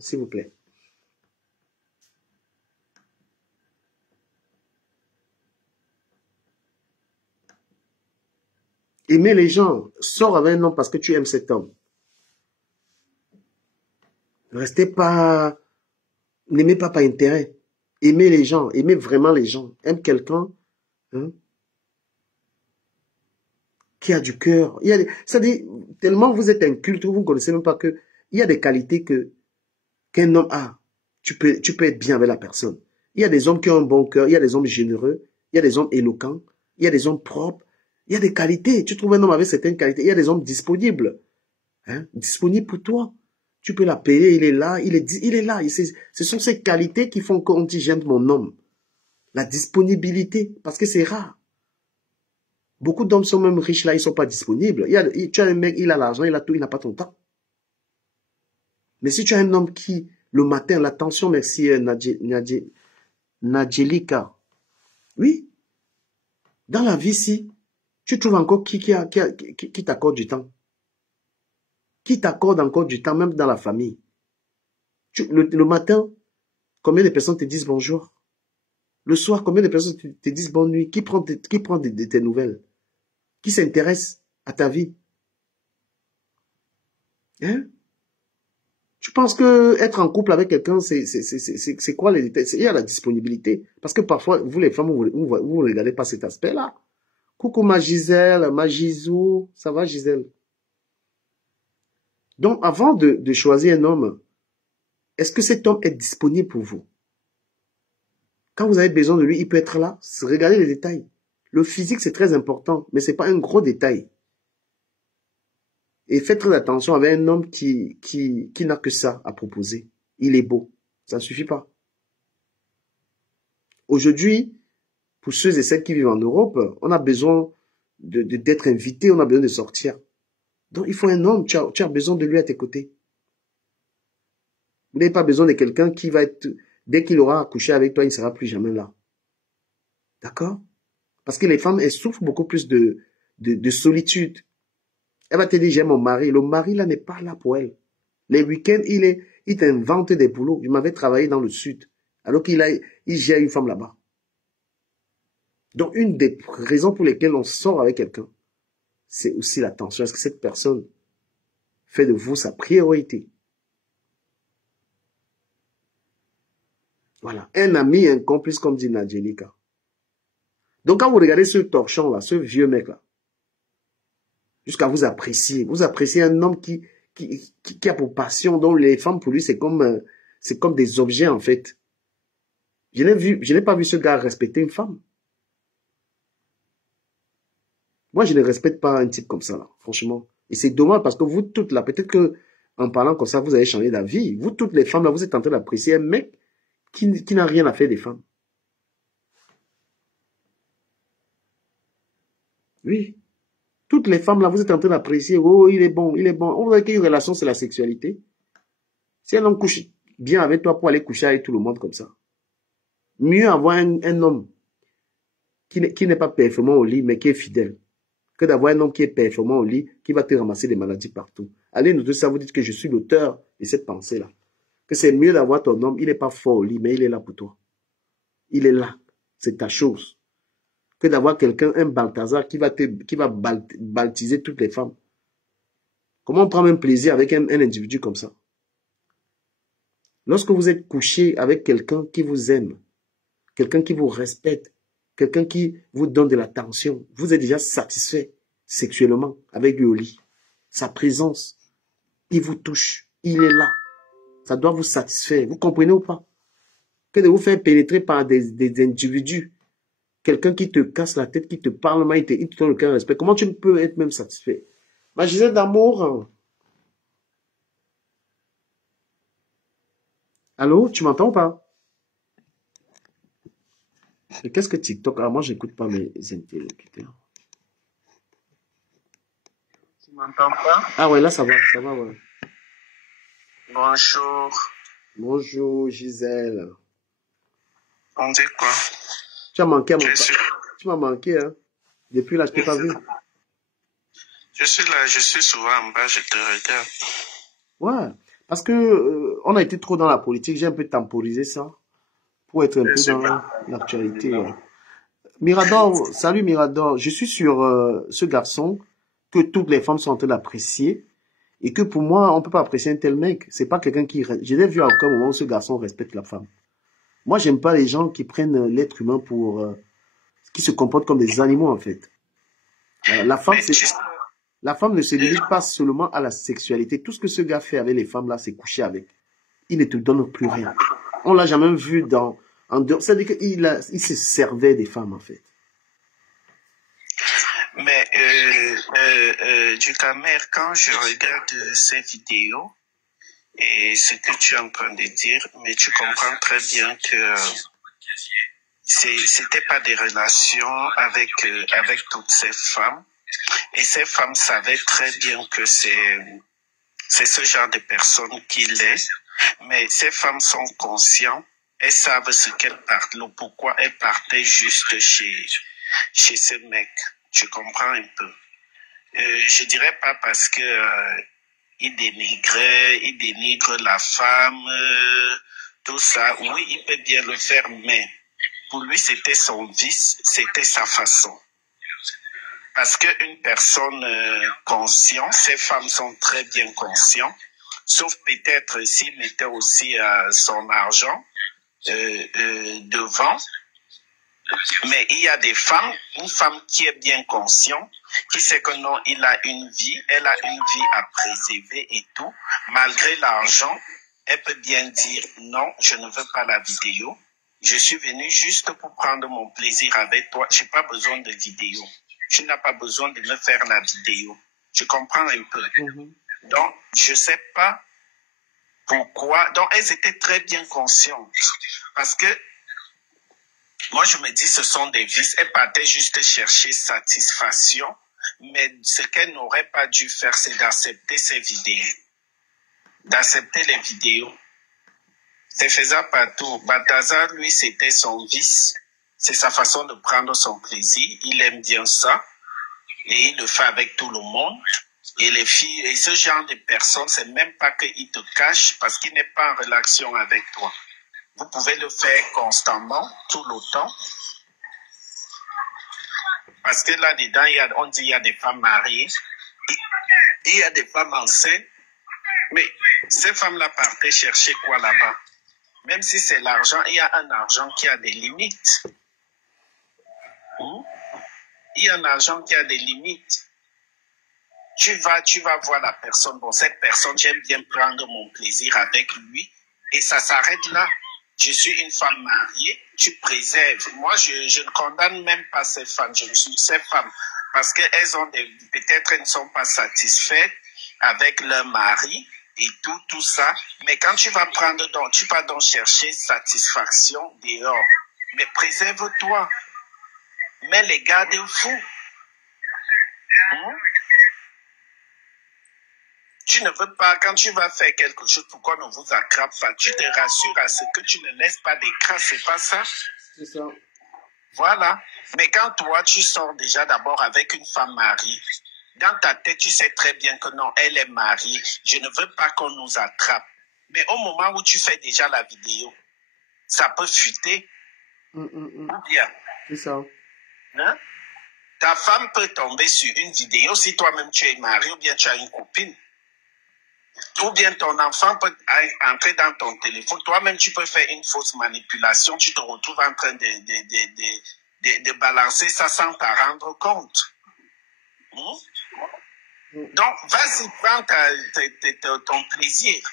s'il vous plaît. Aimez les gens. Sors avec un homme parce que tu aimes cet homme. Restez pas... N'aimez pas par intérêt. Aimez les gens. Aimez vraiment les gens. Aime quelqu'un qui a du cœur. C'est-à-dire, tellement vous êtes inculte, vous ne connaissez même pas que il y a des qualités qu'un homme a. tu peux être bien avec la personne. Il y a des hommes qui ont un bon cœur, il y a des hommes généreux, il y a des hommes éloquents, il y a des hommes propres, il y a des qualités. Tu trouves un homme avec certaines qualités, il y a des hommes disponibles, hein, disponibles pour toi. Tu peux l'appeler, il est là, il est là. Ce sont ces qualités qui font qu'on dit j'aime mon homme. La disponibilité, parce que c'est rare. Beaucoup d'hommes sont même riches là, ils sont pas disponibles. Tu as un mec, il a l'argent, il a tout, il n'a pas ton temps. Mais si tu as un homme qui, le matin, l'attention, merci Nadjelika. Oui, dans la vie, si, tu trouves encore qui t'accorde du temps. Qui t'accorde encore du temps, même dans la famille. Le matin, combien de personnes te disent bonjour? Le soir, combien de personnes te disent bonne nuit? Qui prend tes nouvelles? Qui s'intéresse à ta vie? Hein? Tu penses que être en couple avec quelqu'un, c'est quoi les détails? Il y a la disponibilité. Parce que parfois, vous les femmes, vous ne regardez pas cet aspect-là. Coucou ma Gisèle, ma Gisou. Ça va Gisèle? Donc, avant de choisir un homme, est-ce que cet homme est disponible pour vous? Quand vous avez besoin de lui, il peut être là. Regardez les détails. Le physique, c'est très important, mais ce n'est pas un gros détail. Et faites très attention avec un homme qui n'a que ça à proposer. Il est beau. Ça ne suffit pas. Aujourd'hui, pour ceux et celles qui vivent en Europe, on a besoin d'être invité, on a besoin de sortir. Donc, il faut un homme, tu as besoin de lui à tes côtés. Vous n'avez pas besoin de quelqu'un qui va être, dès qu'il aura accouché avec toi, il ne sera plus jamais là. D'accord? Parce que les femmes, elles souffrent beaucoup plus de solitude. Elle va te dire, j'aime mon mari. Le mari, là, n'est pas là pour elle. Les week-ends, il t'invente des boulots. Je m'avais travaillé dans le sud, alors il gère une femme là-bas. Donc, une des raisons pour lesquelles on sort avec quelqu'un, c'est aussi l'attention. Est-ce que cette personne fait de vous sa priorité? Voilà. Un ami, un complice, comme dit Nadjelika. Donc, quand vous regardez ce torchon-là, ce vieux mec-là, jusqu'à vous apprécier un homme qui a pour passion, dont les femmes, pour lui, c'est comme des objets, en fait. Je n'ai pas vu ce gars respecter une femme. Moi, je ne respecte pas un type comme ça, là, franchement. Et c'est dommage parce que vous toutes là, peut-être que en parlant comme ça, vous avez changé d'avis. Vous toutes les femmes là, vous êtes en train d'apprécier un mec qui n'a rien à faire des femmes. Oui. Toutes les femmes là, vous êtes en train d'apprécier. Oh, il est bon, il est bon. On voit qu'une relation, c'est la sexualité. Si un homme couche bien avec toi pour aller coucher avec tout le monde comme ça. Mieux avoir un homme qui n'est pas performant au lit, mais qui est fidèle, que d'avoir un homme qui est performant au lit, qui va te ramasser des maladies partout. Allez, nous deux, ça vous dites que je suis l'auteur de cette pensée-là. Que c'est mieux d'avoir ton homme, il n'est pas fort au lit, mais il est là pour toi. Il est là. C'est ta chose. Que d'avoir quelqu'un, un Balthazar, qui va baptiser toutes les femmes. Comment on prend même plaisir avec un individu comme ça? Lorsque vous êtes couché avec quelqu'un qui vous aime, quelqu'un qui vous respecte, quelqu'un qui vous donne de l'attention, vous êtes déjà satisfait sexuellement avec lui au lit. Sa présence, il vous touche, il est là. Ça doit vous satisfaire. Vous comprenez ou pas? Que de vous faire pénétrer par des individus, quelqu'un qui te casse la tête, qui te parle mal, il te donne aucun respect. Comment tu peux être même satisfait? Ma Gisèle d'amour. Allô, tu m'entends ou pas? Qu'est-ce que TikTok? Ah, moi, j'écoute pas mes interlocuteurs. Tu m'entends pas? Ah ouais, là, ça va, ouais. Bonjour. Bonjour, Gisèle. On dit quoi? Tu as manqué à mon Tu m'as manqué, hein? Depuis là, je t'ai pas vu. Je suis là, je suis souvent en bas, je te regarde. Ouais, parce que on a été trop dans la politique, j'ai un peu temporisé ça pour être un peu dans l'actualité. Ouais. Mirador, salut Mirador, je suis sur ce garçon que toutes les femmes sont en train d'apprécier et que pour moi, on peut pas apprécier un tel mec. C'est pas quelqu'un qui... Je n'ai vu à aucun moment où ce garçon respecte la femme. Moi, j'aime pas les gens qui prennent l'être humain pour... qui se comportent comme des animaux, en fait. La femme ne se limite pas seulement à la sexualité. Tout ce que ce gars fait avec les femmes, là, c'est coucher avec. Il ne te donne plus rien. on l'a jamais vu dans... C'est-à-dire qu'il se servait des femmes, en fait. Mais, Ducamer, quand je regarde ces vidéos et ce que tu es en train de dire, mais tu comprends très bien que c'était pas des relations avec toutes ces femmes. Et ces femmes savaient très bien que c'est ce genre de personne qu'il est. Mais ces femmes sont conscientes. Elles savent ce qu'elles partent, pourquoi elles partaient juste chez ce mec. Tu comprends un peu. Je dirais pas parce que il dénigre la femme, tout ça. Oui, il peut bien le faire, mais pour lui, c'était son vice, c'était sa façon. Parce qu'une personne consciente, ces femmes sont très bien conscientes, sauf peut-être s'il mettait aussi son argent devant. Mais il y a des femmes, une femme qui est bien consciente, qui sait que non, elle a une vie à préserver et tout. Malgré l'argent, elle peut bien dire non, je ne veux pas la vidéo. Je suis venu juste pour prendre mon plaisir avec toi. Je n'ai pas besoin de vidéo. Tu n'as pas besoin de me faire la vidéo. Tu comprends un peu. Donc, je ne sais pas pourquoi. Donc, elles étaient très bien conscientes. Parce que moi, je me dis, ce sont des vices. Elles partaient juste chercher satisfaction. Mais ce qu'elles n'auraient pas dû faire, c'est d'accepter ces vidéos. D'accepter les vidéos. C'est faisable partout. Balthazar, lui, c'était son vice. C'est sa façon de prendre son plaisir. Il aime bien ça. Et il le fait avec tout le monde. Et les filles, et ce genre de personnes, c'est même pas qu'il te cache parce qu'il n'est pas en relation avec toi. Vous pouvez le faire constamment, tout le temps. Parce que là-dedans, on dit qu'il y a des femmes mariées. Il y a des femmes enceintes. Mais ces femmes-là partaient chercher quoi là-bas? Même si c'est l'argent, il y a un argent qui a des limites. Il y a un argent qui a des limites. Tu vas voir la personne. Bon, cette personne, j'aime bien prendre mon plaisir avec lui. Et ça s'arrête là. Je suis une femme mariée. Tu préserves. Moi, je ne condamne même pas ces femmes. Je suis ces femmes. Parce qu'elles ont peut-être elles ne sont pas satisfaites avec leur mari et tout ça. Mais quand tu vas tu vas donc chercher satisfaction dehors. Mais préserve-toi. Mais les garde-fous. Tu ne veux pas, quand tu vas faire quelque chose, pourquoi ne vous attrape pas? Tu te rassures à ce que tu ne laisses pas des traces, c'est pas ça? C'est ça. Voilà. Mais quand toi, tu sors déjà d'abord avec une femme mariée, dans ta tête, tu sais très bien que non, elle est mariée. Je ne veux pas qu'on nous attrape. Mais au moment où tu fais déjà la vidéo, ça peut fuiter. Bien. C'est ça. Hein? Ta femme peut tomber sur une vidéo si toi-même tu es marié ou bien tu as une copine. Ou bien ton enfant peut entrer dans ton téléphone. Toi-même, tu peux faire une fausse manipulation. Tu te retrouves en train de balancer ça sans t'en rendre compte. Donc, vas-y, prends ton plaisir.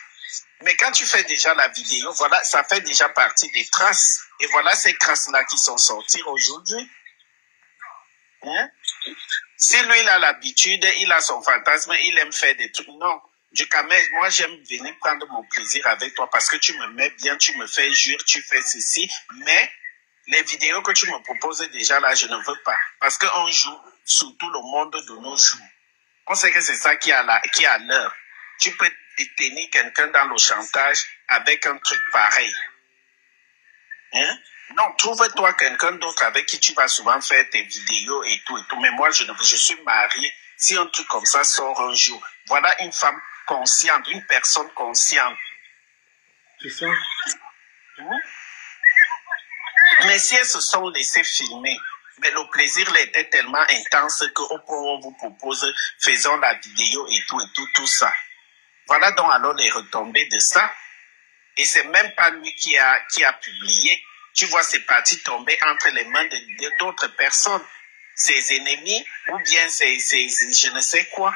Mais quand tu fais déjà la vidéo, voilà, ça fait déjà partie des traces. Et voilà ces traces-là qui sont sorties aujourd'hui. Si lui, il a l'habitude, il a son fantasme, il aime faire des trucs. Non. Ducamer, moi j'aime venir prendre mon plaisir avec toi parce que tu me mets bien, tu me fais jure, tu fais ceci, mais les vidéos que tu me proposes déjà là, je ne veux pas. Parce qu'on joue sur tout le monde de nos jours. On sait que c'est ça qui a l'heure. Tu peux tenir quelqu'un dans le chantage avec un truc pareil. Non, trouve-toi quelqu'un d'autre avec qui tu vas souvent faire tes vidéos et tout. Mais moi, je suis marié. Si un truc comme ça sort un jour, voilà une femme consciente, une personne consciente. C'est ça. Mais si elles se sont laissées filmer, mais le plaisir là était tellement intense qu'au point où on vous propose, faisons la vidéo et tout ça. Voilà donc alors les retombées de ça. Et c'est même pas lui qui a publié. Tu vois, c'est parti tomber entre les mains d'autres personnes. Ses ennemis ou bien je ne sais quoi.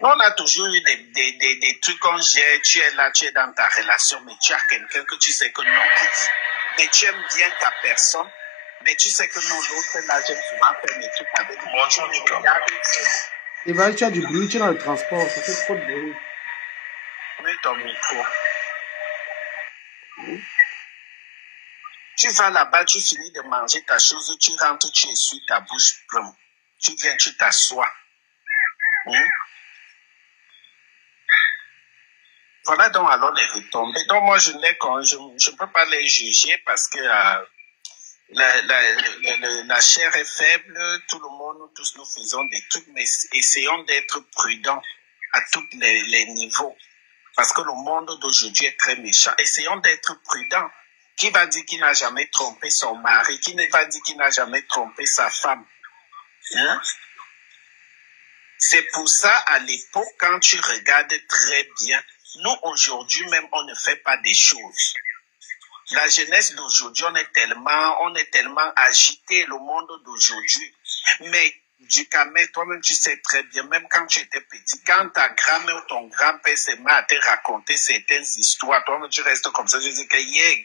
On a toujours eu des trucs qu'on gère, tu es là, tu es dans ta relation, mais tu as quelqu'un que tu sais que non. Mais tu aimes bien ta personne, mais tu sais que non, l'autre là, j'aime souvent faire mes trucs avec moi. Je regarde ici. Et va, tu as du bruit, tu es dans le transport, ça fait trop de bruit. Mets ton micro. Tu vas là-bas, tu finis de manger ta chose, tu rentres, tu essuies ta bouche pleine. Tu viens, tu t'assois. Voilà donc alors les retombées. Donc moi, je ne peux pas les juger parce que la chair est faible, tout le monde, nous tous nous faisons des trucs, mais essayons d'être prudents à tous les niveaux. Parce que le monde d'aujourd'hui est très méchant. Essayons d'être prudents. Qui va dire qu'il n'a jamais trompé son mari? Qui ne va dire qu'il n'a jamais trompé sa femme? Hein? C'est pour ça, à l'époque, quand tu regardes très bien, nous, aujourd'hui même, on ne fait pas des choses. La jeunesse d'aujourd'hui, on est tellement agité, le monde d'aujourd'hui. Mais du Cameroun, toi-même, tu sais très bien, même quand tu étais petit, quand ta grand-mère ou ton grand-père s'est mis à te raconter certaines histoires, toi-même, tu restes comme ça, je dis que yeah.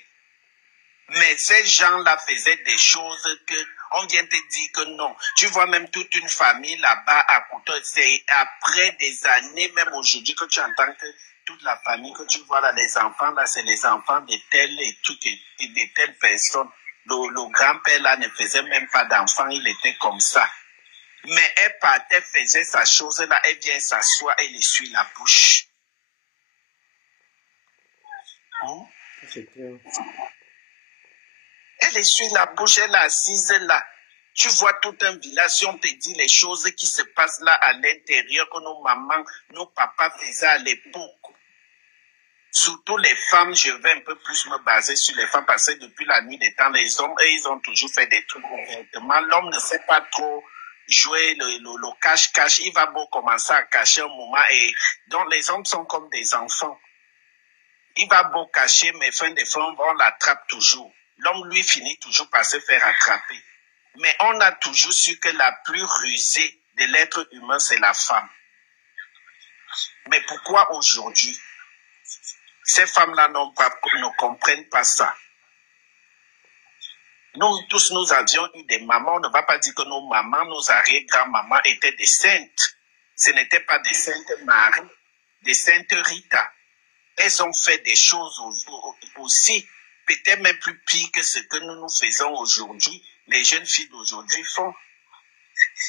Mais ces gens-là faisaient des choses que on vient te dire que non. Tu vois même toute une famille là-bas à Couteau. C'est après des années, même aujourd'hui, que tu entends que toute la famille que tu vois là, les enfants là, c'est les enfants de telles et trucs et de telles personnes. Le grand-père là ne faisait même pas d'enfants, il était comme ça. Mais elle partait, faisait sa chose là, elle vient s'asseoir, elle essuie la bouche. C'est clair. Elle essuie la bouche, elle est assise là. Tu vois tout un village, si on te dit les choses qui se passent là à l'intérieur que nos mamans, nos papas faisaient à l'époque. Surtout les femmes, je vais un peu plus me baser sur les femmes parce que depuis la nuit des temps, les hommes, eux, ils ont toujours fait des trucs ouvertement. L'homme ne sait pas trop jouer le cache-cache. Il va beau commencer à cacher un moment et donc les hommes sont comme des enfants. Il va beau cacher, mais fin de fin, on l'attrape toujours. L'homme, lui, finit toujours par se faire attraper. Mais on a toujours su que la plus rusée de l'être humain, c'est la femme. Mais pourquoi aujourd'hui, ces femmes-là ne comprennent pas ça? Nous tous, nous avions eu des mamans. On ne va pas dire que nos mamans, nos arrière-grand-mamans étaient des saintes. Ce n'étaient pas des saintes Marie, des saintes Rita. Elles ont fait des choses aussi, peut-être même plus pire que ce que nous faisons aujourd'hui, les jeunes filles d'aujourd'hui font.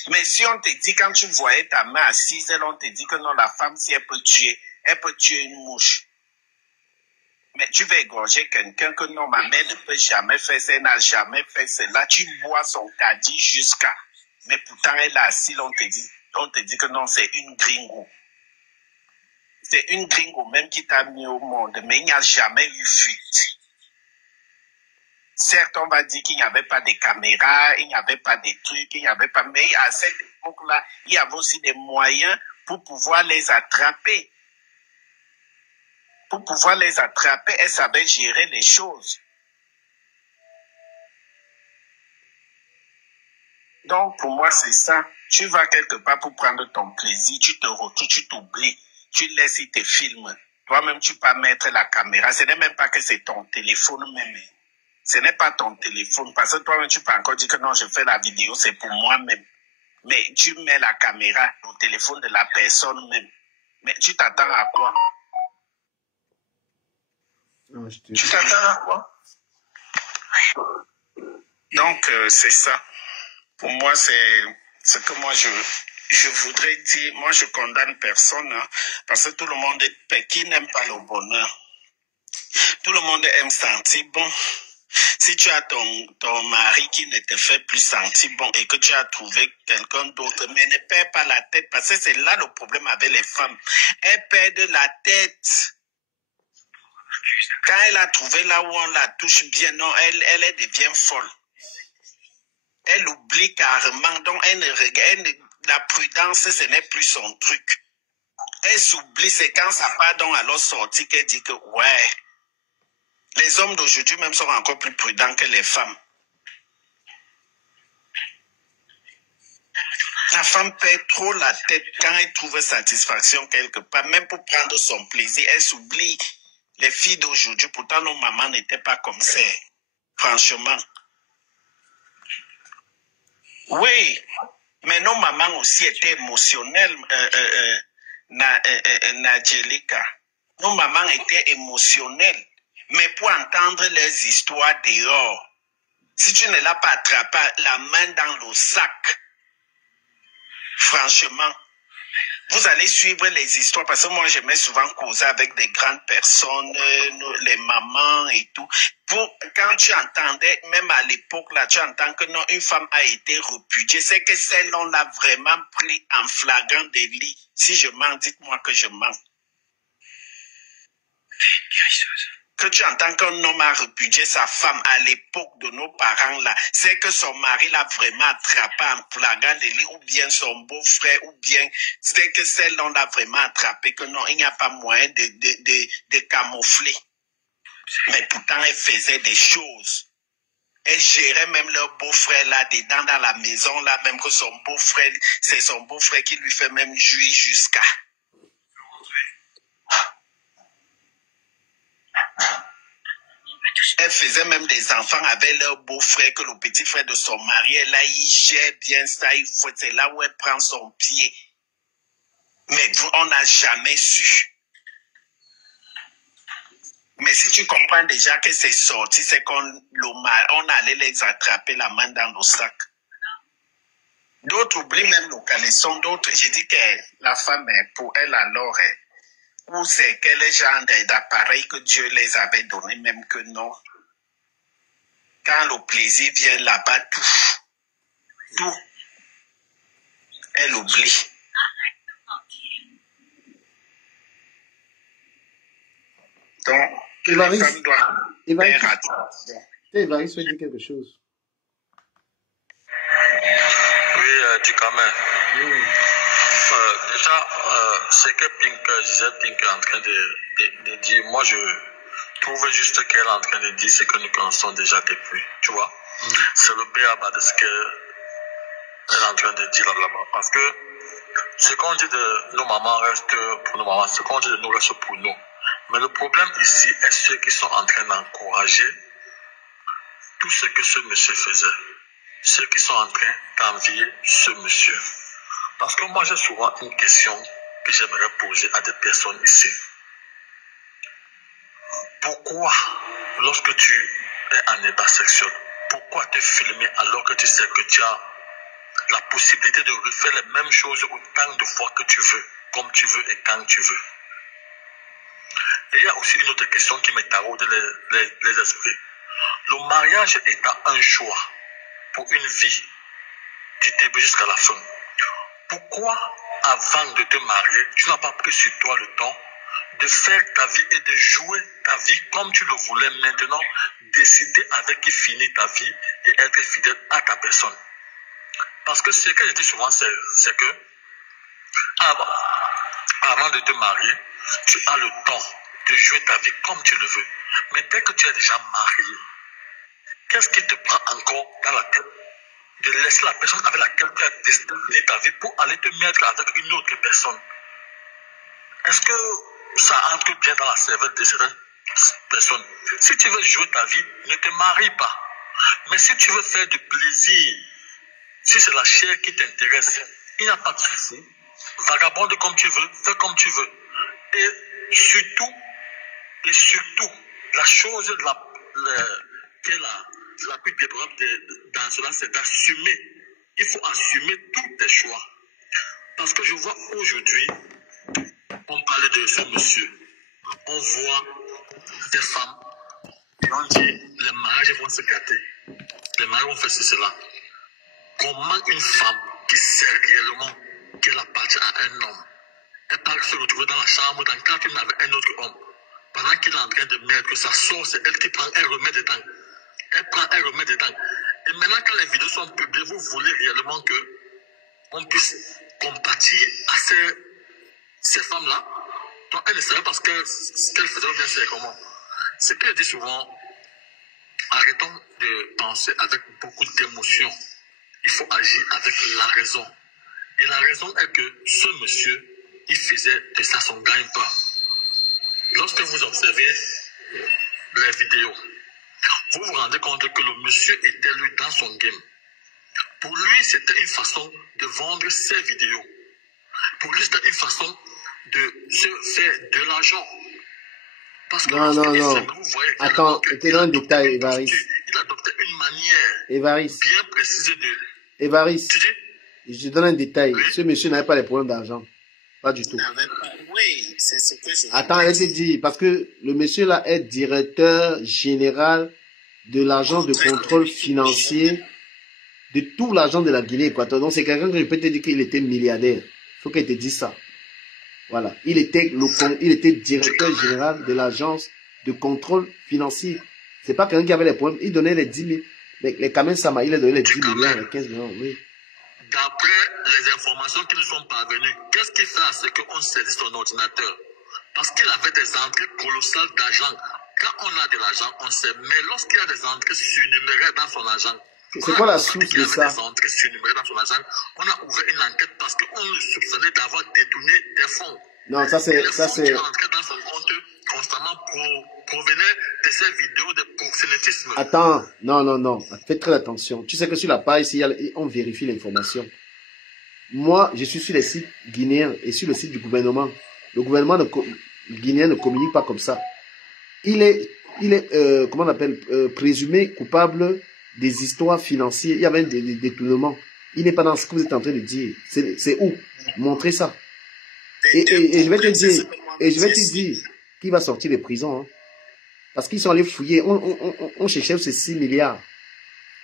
Mais si on te dit, quand tu voyais ta main assise, on te dit que non, la femme, si elle peut tuer une mouche. Mais tu vas égorger quelqu'un que non, ma mère ne peut jamais faire ça, elle n'a jamais fait cela. Tu bois son caddie jusqu'à. Mais pourtant, elle est assise, on te dit que non, c'est une gringo. C'est une gringo même qui t'a mis au monde, mais il n'y a jamais eu fuite. Certes, on va dire qu'il n'y avait pas de caméras, il n'y avait pas de trucs, il n'y avait pas... Mais à cette époque-là, il y avait aussi des moyens pour pouvoir les attraper. Pour pouvoir les attraper, elle savait gérer les choses. Donc, pour moi, c'est ça. Tu vas quelque part pour prendre ton plaisir, tu te retrouves, tu t'oublies, tu laisses, il te filme. Toi-même, tu peux mettre la caméra. Ce n'est même pas que c'est ton téléphone même. Ce n'est pas ton téléphone. Parce que toi-même, tu peux encore dire que non, je fais la vidéo, c'est pour moi-même. Mais tu mets la caméra au téléphone de la personne même. Mais tu t'attends à quoi? Non, tu t'attends à quoi? Donc, c'est ça. Pour moi, c'est ce que moi, je voudrais dire. Moi, je condamne personne. Hein, parce que tout le monde qui n'aime pas le bonheur. Tout le monde aime sentir bon. Si tu as ton mari qui ne te fait plus sentir bon et que tu as trouvé quelqu'un d'autre, mais ne perds pas la tête, parce que c'est là le problème avec les femmes. Elles perdent la tête. Quand elle a trouvé là où on la touche bien, non, elle devient folle. Elle oublie carrément, donc la prudence, ce n'est plus son truc. Elle s'oublie, c'est quand ça part donc à l'autre sortie qu'elle dit que ouais. Les hommes d'aujourd'hui même sont encore plus prudents que les femmes. La femme perd trop la tête quand elle trouve satisfaction quelque part, même pour prendre son plaisir, elle s'oublie. Les filles d'aujourd'hui, pourtant nos mamans n'étaient pas comme ça, franchement. Oui, mais nos mamans aussi étaient émotionnelles, Nadjelika. Nos mamans étaient émotionnelles, mais pour entendre les histoires dehors, si tu ne l'as pas attrapé la main dans le sac, franchement, vous allez suivre les histoires, parce que moi, j'aimais souvent causer avec des grandes personnes, les mamans et tout. Quand tu entendais, même à l'époque, là, tu entends que non, une femme a été repudiée, c'est que celle-là, on l'a vraiment pris en flagrant délit. Si je mens, dites-moi que je mens. Que tu entends qu'un homme a repudié sa femme à l'époque de nos parents là, c'est que son mari l'a vraiment attrapé en flagrant délit, ou bien son beau-frère, ou bien c'est que celle-là l'a vraiment attrapé, que non, il n'y a pas moyen de camoufler. Mais pourtant, elle faisait des choses. Elle gérait même leur beau-frère là dedans dans la maison là, même que son beau-frère, c'est son beau-frère qui lui fait même jouir jusqu'à. Elle faisait même des enfants avec leur beau-frère, que le petit frère de son mari, là, il gère bien ça, c'est là où elle prend son pied. Mais on n'a jamais su. Mais si tu comprends déjà que c'est sorti, c'est on allait les attraper la main dans le sac. D'autres oublient même le caleçon, d'autres, j'ai dit que la femme, pour elle alors, ou c'est quel genre d'appareil que Dieu les avait donné, même que non. Quand le plaisir vient là-bas, tout, elle oublie. Donc, Évariste, les femmes doivent faire attention. Évariste veut dire quelque chose. Oui, du Cameroun. Déjà, ce que Pink est en train de dire, moi je trouve juste qu'elle est en train de dire ce que nous connaissons déjà depuis, tu vois. C'est le béaba de ce qu'elle est en train de dire là-bas. Parce que ce qu'on dit de nos mamans reste pour nos mamans, ce qu'on dit de nous reste pour nous. Mais le problème ici est ceux qui sont en train d'encourager tout ce que ce monsieur faisait. Ceux qui sont en train d'envier ce monsieur. Parce que moi, j'ai souvent une question que j'aimerais poser à des personnes ici. Pourquoi, lorsque tu es en état sexuel, pourquoi te filmer alors que tu sais que tu as la possibilité de refaire les mêmes choses autant de fois que tu veux, comme tu veux et quand tu veux? Et il y a aussi une autre question qui me taraude les esprits. Le mariage étant un choix pour une vie, du début jusqu'à la fin, pourquoi, avant de te marier, tu n'as pas pris sur toi le temps de faire ta vie et de jouer ta vie comme tu le voulais maintenant, décider avec qui finir ta vie et être fidèle à ta personne? Parce que ce que je dis souvent, c'est que avant de te marier, tu as le temps de jouer ta vie comme tu le veux. Mais dès que tu es déjà marié, qu'est-ce qui te prend encore dans la tête de laisser la personne avec laquelle tu as décidé de finir ta vie pour aller te mettre avec une autre personne? Est-ce que ça entre bien dans la cervelle de certaines personnes? Si tu veux jouer ta vie, ne te marie pas. Mais si tu veux faire du plaisir, si c'est la chair qui t'intéresse, il n'y a pas de souci. Vagabonde comme tu veux, fais comme tu veux. Et surtout, la chose qui est la plus déplorable dans cela, c'est d'assumer. Il faut assumer tous tes choix. Parce que je vois aujourd'hui, on parlait de ce monsieur. On voit des femmes qui ont dit les mariages vont se gâter. Les mariages vont faire cela. Comment une femme qui sait réellement qu'elle appartient à un homme, elle peut se retrouver dans la chambre dans quand il avait un autre homme, pendant qu'il est en train de mettre sa sauce, c'est elle qui prend, elle remet dedans. Elle prend, elle remet dedans. Et maintenant, quand les vidéos sont publiées, vous voulez réellement qu'on puisse compatir à ces femmes-là. Donc, elles ne savaient pas ce qu'elles faisaient bien, c'est comment. Ce que je dis souvent, arrêtons de penser avec beaucoup d'émotion. Il faut agir avec la raison. Et la raison est que ce monsieur, il faisait de ça son gagne-pain. Lorsque vous observez les vidéos, vous vous rendez compte que le monsieur était lui dans son game. Pour lui, c'était une façon de vendre ses vidéos. Pour lui, c'était une façon de se faire de l'argent. Parce que non. Vous voyez, attends, t'es dans le détail, Évariste. Il adoptait une manière Évariste. bien précisée de... Évariste. Tu dis? Je te donne un détail. Oui. Ce monsieur n'avait pas les problèmes d'argent. Pas du tout. Oui, c'est ce que je... Attends, elle te dit, parce que le monsieur là est directeur général de l'agence de contrôle financier de tout l'argent de la Guinée équatoriale. Donc c'est quelqu'un que je peux te dire qu'il était milliardaire. Il faut qu'elle te dise ça. Voilà. Il était directeur général de l'agence de contrôle financier. C'est pas quelqu'un qui avait les problèmes. Il donnait les 10 000. Les Kamen Sama, il a donné les 10 millions, les 15 millions, oui. D'après les informations qui nous sont parvenues, qu'est-ce qui fait à ce qu'on saisit son ordinateur? Parce qu'il avait des entrées colossales d'argent. Quand on a de l'argent, on sait. Mais lorsqu'il y a des entrées surnuméraires dans son argent, c'est quoi la source de ça? Des entrées surnuméraires dans son argent, on a ouvert une enquête parce qu'on le soupçonnait d'avoir détourné des fonds. Non, ça c'est... Les fonds qui entraient dans son compte constamment provenaient de ces vidéos de proxénétisme. Attends, non. Fais très attention. Tu sais que sur la page, ici, on vérifie l'information. Moi, je suis sur les sites guinéens et sur le site du gouvernement. Le gouvernement guinéen ne communique pas comme ça. Il est comment on appelle, présumé coupable des histoires financières. Il y avait des détournements. Il n'est pas dans ce que vous êtes en train de dire. C'est où? Montrez ça. Et je vais te dire qu'il va sortir de prison. Hein. Parce qu'ils sont allés fouiller. On cherchait ces 6 milliards.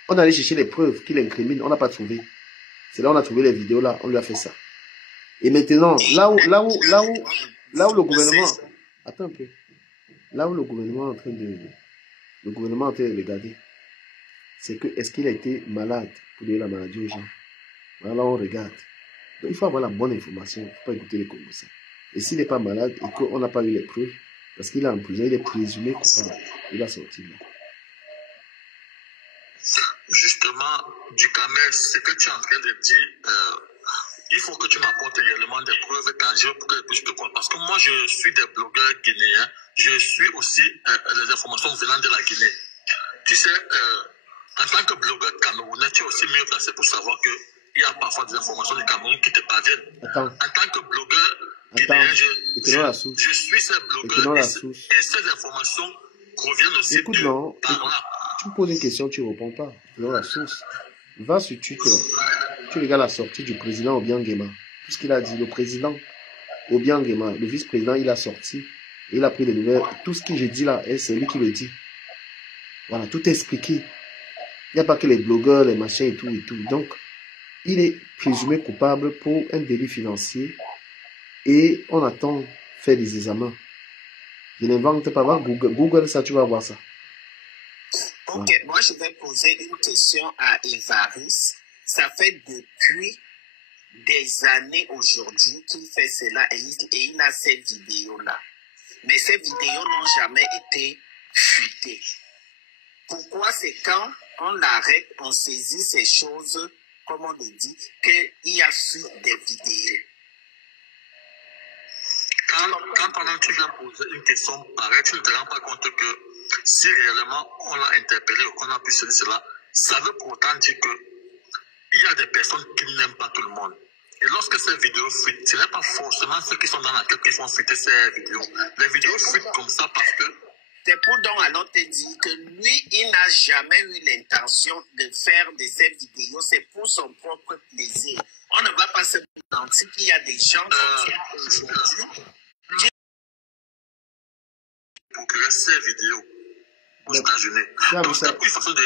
On allait chercher les preuves qui l'incriminent. On n'a pas trouvé. C'est là on a trouvé les vidéos là. On lui a fait ça. Et maintenant, là où le gouvernement... Attends un peu. Là où le gouvernement est en train de regarder, c'est que est-ce qu'il a été malade pour donner la maladie aux gens. Voilà, on regarde. Donc il faut avoir la bonne information. Il ne faut pas écouter les Congolais. Et s'il n'est pas malade et qu'on n'a pas eu les preuves, parce qu'il est en prison, il est présumé coupable. Il va sortir là. Justement, Dukamel, ce que tu es en train de dire, il faut que tu m'apportes également des preuves tangibles pour que je puisse te croire. Parce que moi, je suis des blogueurs guinéens. Je suis aussi les informations venant de la Guinée. Tu sais, en tant que blogueur camerounais, tu es aussi mieux placé pour savoir qu'il y a parfois des informations du Cameroun qui te parviennent. Attends. En tant que blogueur guinéen, je suis ces blogueurs et ces informations proviennent aussi par là. Tu me poses une question, tu ne réponds pas. Non, la source. Va sur Twitter. Tu regardes la sortie du président Obiangema. Tout ce qu'il a dit, le président Obiangema, le vice-président, il a sorti. Il a pris des nouvelles. Tout ce que j'ai dit là, c'est lui qui le dit. Voilà, tout est expliqué. Il n'y a pas que les blogueurs, les machins et tout et tout. Donc, il est présumé coupable pour un délit financier. Et on attend faire des examens. Je n'invente pas. Va Google ça, tu vas voir ça. Ok, moi je vais poser une question à Évariste. Ça fait depuis des années aujourd'hui qu'il fait cela et il a ces vidéos-là. Mais ces vidéos n'ont jamais été fuitées. Pourquoi c'est quand on l'arrête, on saisit ces choses, comme on le dit, qu'il y a fuite des vidéos? Quand tu viens poser une question pareille, tu ne te rends pas compte que si réellement on l'a interpellé ou qu'on a pu se dire cela, ça veut pourtant dire qu'il y a des personnes qui n'aiment pas tout le monde. Et lorsque ces vidéos fuitent, ce n'est pas forcément ceux qui sont dans la tête qui font fuiter ces vidéos. Les vidéos fuitent comme ça parce que... C'est pour donc alors te dire que lui, il n'a jamais eu l'intention de faire de ces vidéos. C'est pour son propre plaisir. On ne va pas se mentir qu'il y a des gens comme ça aujourd'hui. Pour créer ces vidéos aux États-Unis. Donc, c'est une façon de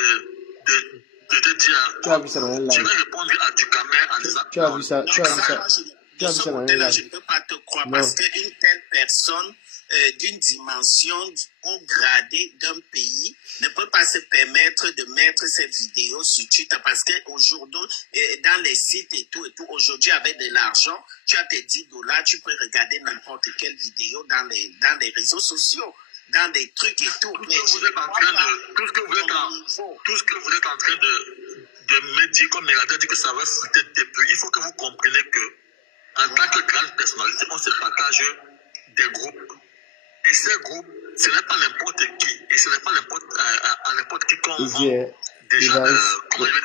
te dire. Tu as vu ça dans un live. Je vais répondre à Dukamel en disant. Tu as vu ça. Tu as vu ça. De ce côté-là, je ne peux pas te croire parce qu'une telle personne d'une dimension au gradé d'un pays ne peut pas se permettre de mettre cette vidéo sur Twitter parce qu'aujourd'hui, dans les sites et tout, aujourd'hui avec de l'argent, tu as tes $10, tu peux regarder n'importe quelle vidéo dans les réseaux sociaux. dans des trucs et tout. Tout ce que vous êtes en train de me dire, comme Mélada dit que ça va foutre des peu, il faut que vous compreniez que, en tant que grande personnalité, on se partage des groupes. Et ces groupes, ce n'est pas n'importe qui, et ce n'est pas n'importe qui qu'on vend déjà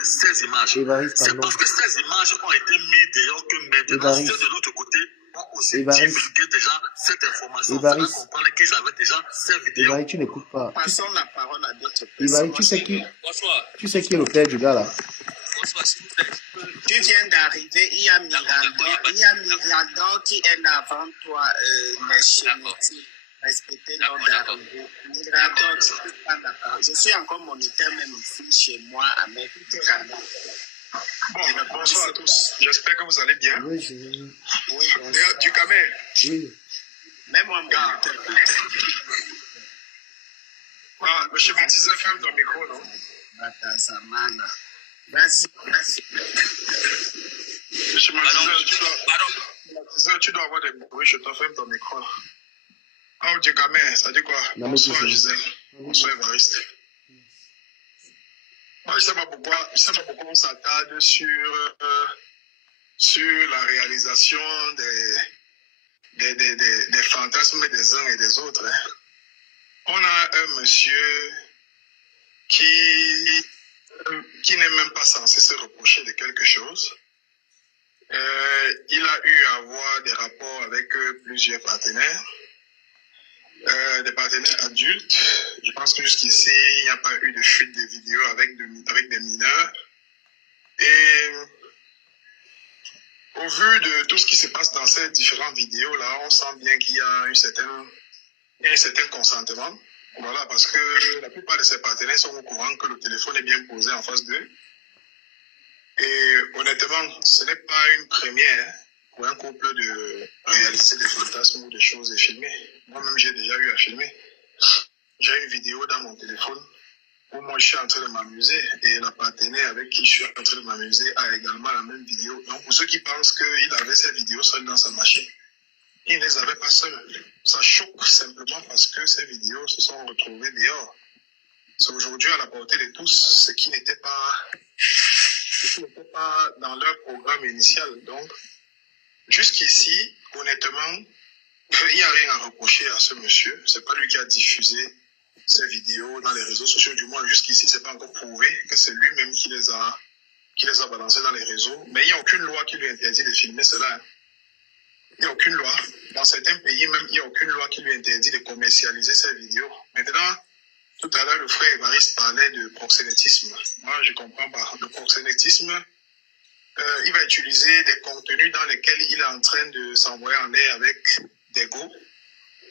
ces images. C'est parce que ces images ont été mises d'ailleurs que maintenant, ceux de l'autre côté ont aussi divulgué déjà cette information. On va comprendre qu'ils avaient déjà ces vidéos. Tu n'écoutes pas. Passons la parole à d'autres personnes. Tu sais qui est le père du gars là? Tu viens d'arriver, il y a Mirandon qui est là avant toi, les chénétiques. Respecter l'ordre d'arrivée. Mirandon, tu peux prendre la parole. Je suis encore moniteur même ici chez moi à mes Bon, bonsoir à tous. J'espère que vous allez bien. Oui, Du Camer. Oui. Même moi, moniteur. Ah, je me disais, ferme ton micro, non? Batazamana. Vas-y. Je me disais, tu dois avoir des bruits, je te ferme ton micro. Ah, du Camer, ça dit quoi? Bonsoir, Gisèle. Bonsoir, Évariste. Moi, je ne sais pas pourquoi on s'attarde sur la réalisation des fantasmes des uns et des autres. Hein. On a un monsieur qui n'est même pas censé se reprocher de quelque chose. Il a eu à avoir des rapports avec plusieurs partenaires. Des partenaires adultes. Je pense que jusqu'ici, il n'y a pas eu de fuite de vidéos avec des mineurs. Et au vu de tout ce qui se passe dans ces différentes vidéos-là, on sent bien qu'il y a un certain consentement. Voilà, parce que la plupart de ces partenaires sont au courant que le téléphone est bien posé en face d'eux. Et honnêtement, ce n'est pas une première pour un couple de réaliser des fantasmes ou des choses et filmer. Moi-même, j'ai déjà eu à filmer. J'ai une vidéo dans mon téléphone où moi, je suis en train de m'amuser et la partenaire avec qui je suis en train de m'amuser a également la même vidéo. Donc, pour ceux qui pensent qu'il avait ces vidéos seules dans sa machine, il ne les avait pas seules. Ça choque simplement parce que ces vidéos se sont retrouvées dehors. C'est aujourd'hui à la portée de tous, ce qui n'était pas dans leur programme initial. Donc, jusqu'ici, honnêtement, il n'y a rien à reprocher à ce monsieur. Ce n'est pas lui qui a diffusé ces vidéos dans les réseaux sociaux. Du moins, jusqu'ici, ce n'est pas encore prouvé que c'est lui-même qui les a balancés dans les réseaux. Mais il n'y a aucune loi qui lui interdit de filmer cela. Il n'y a aucune loi. Dans certains pays, même, il n'y a aucune loi qui lui interdit de commercialiser ces vidéos. Maintenant, tout à l'heure, le frère Évariste parlait de proxénétisme. Moi, je ne comprends pas. Le proxénétisme, il va utiliser des contenus dans lesquels il est en train de s'envoyer en l'air avec des go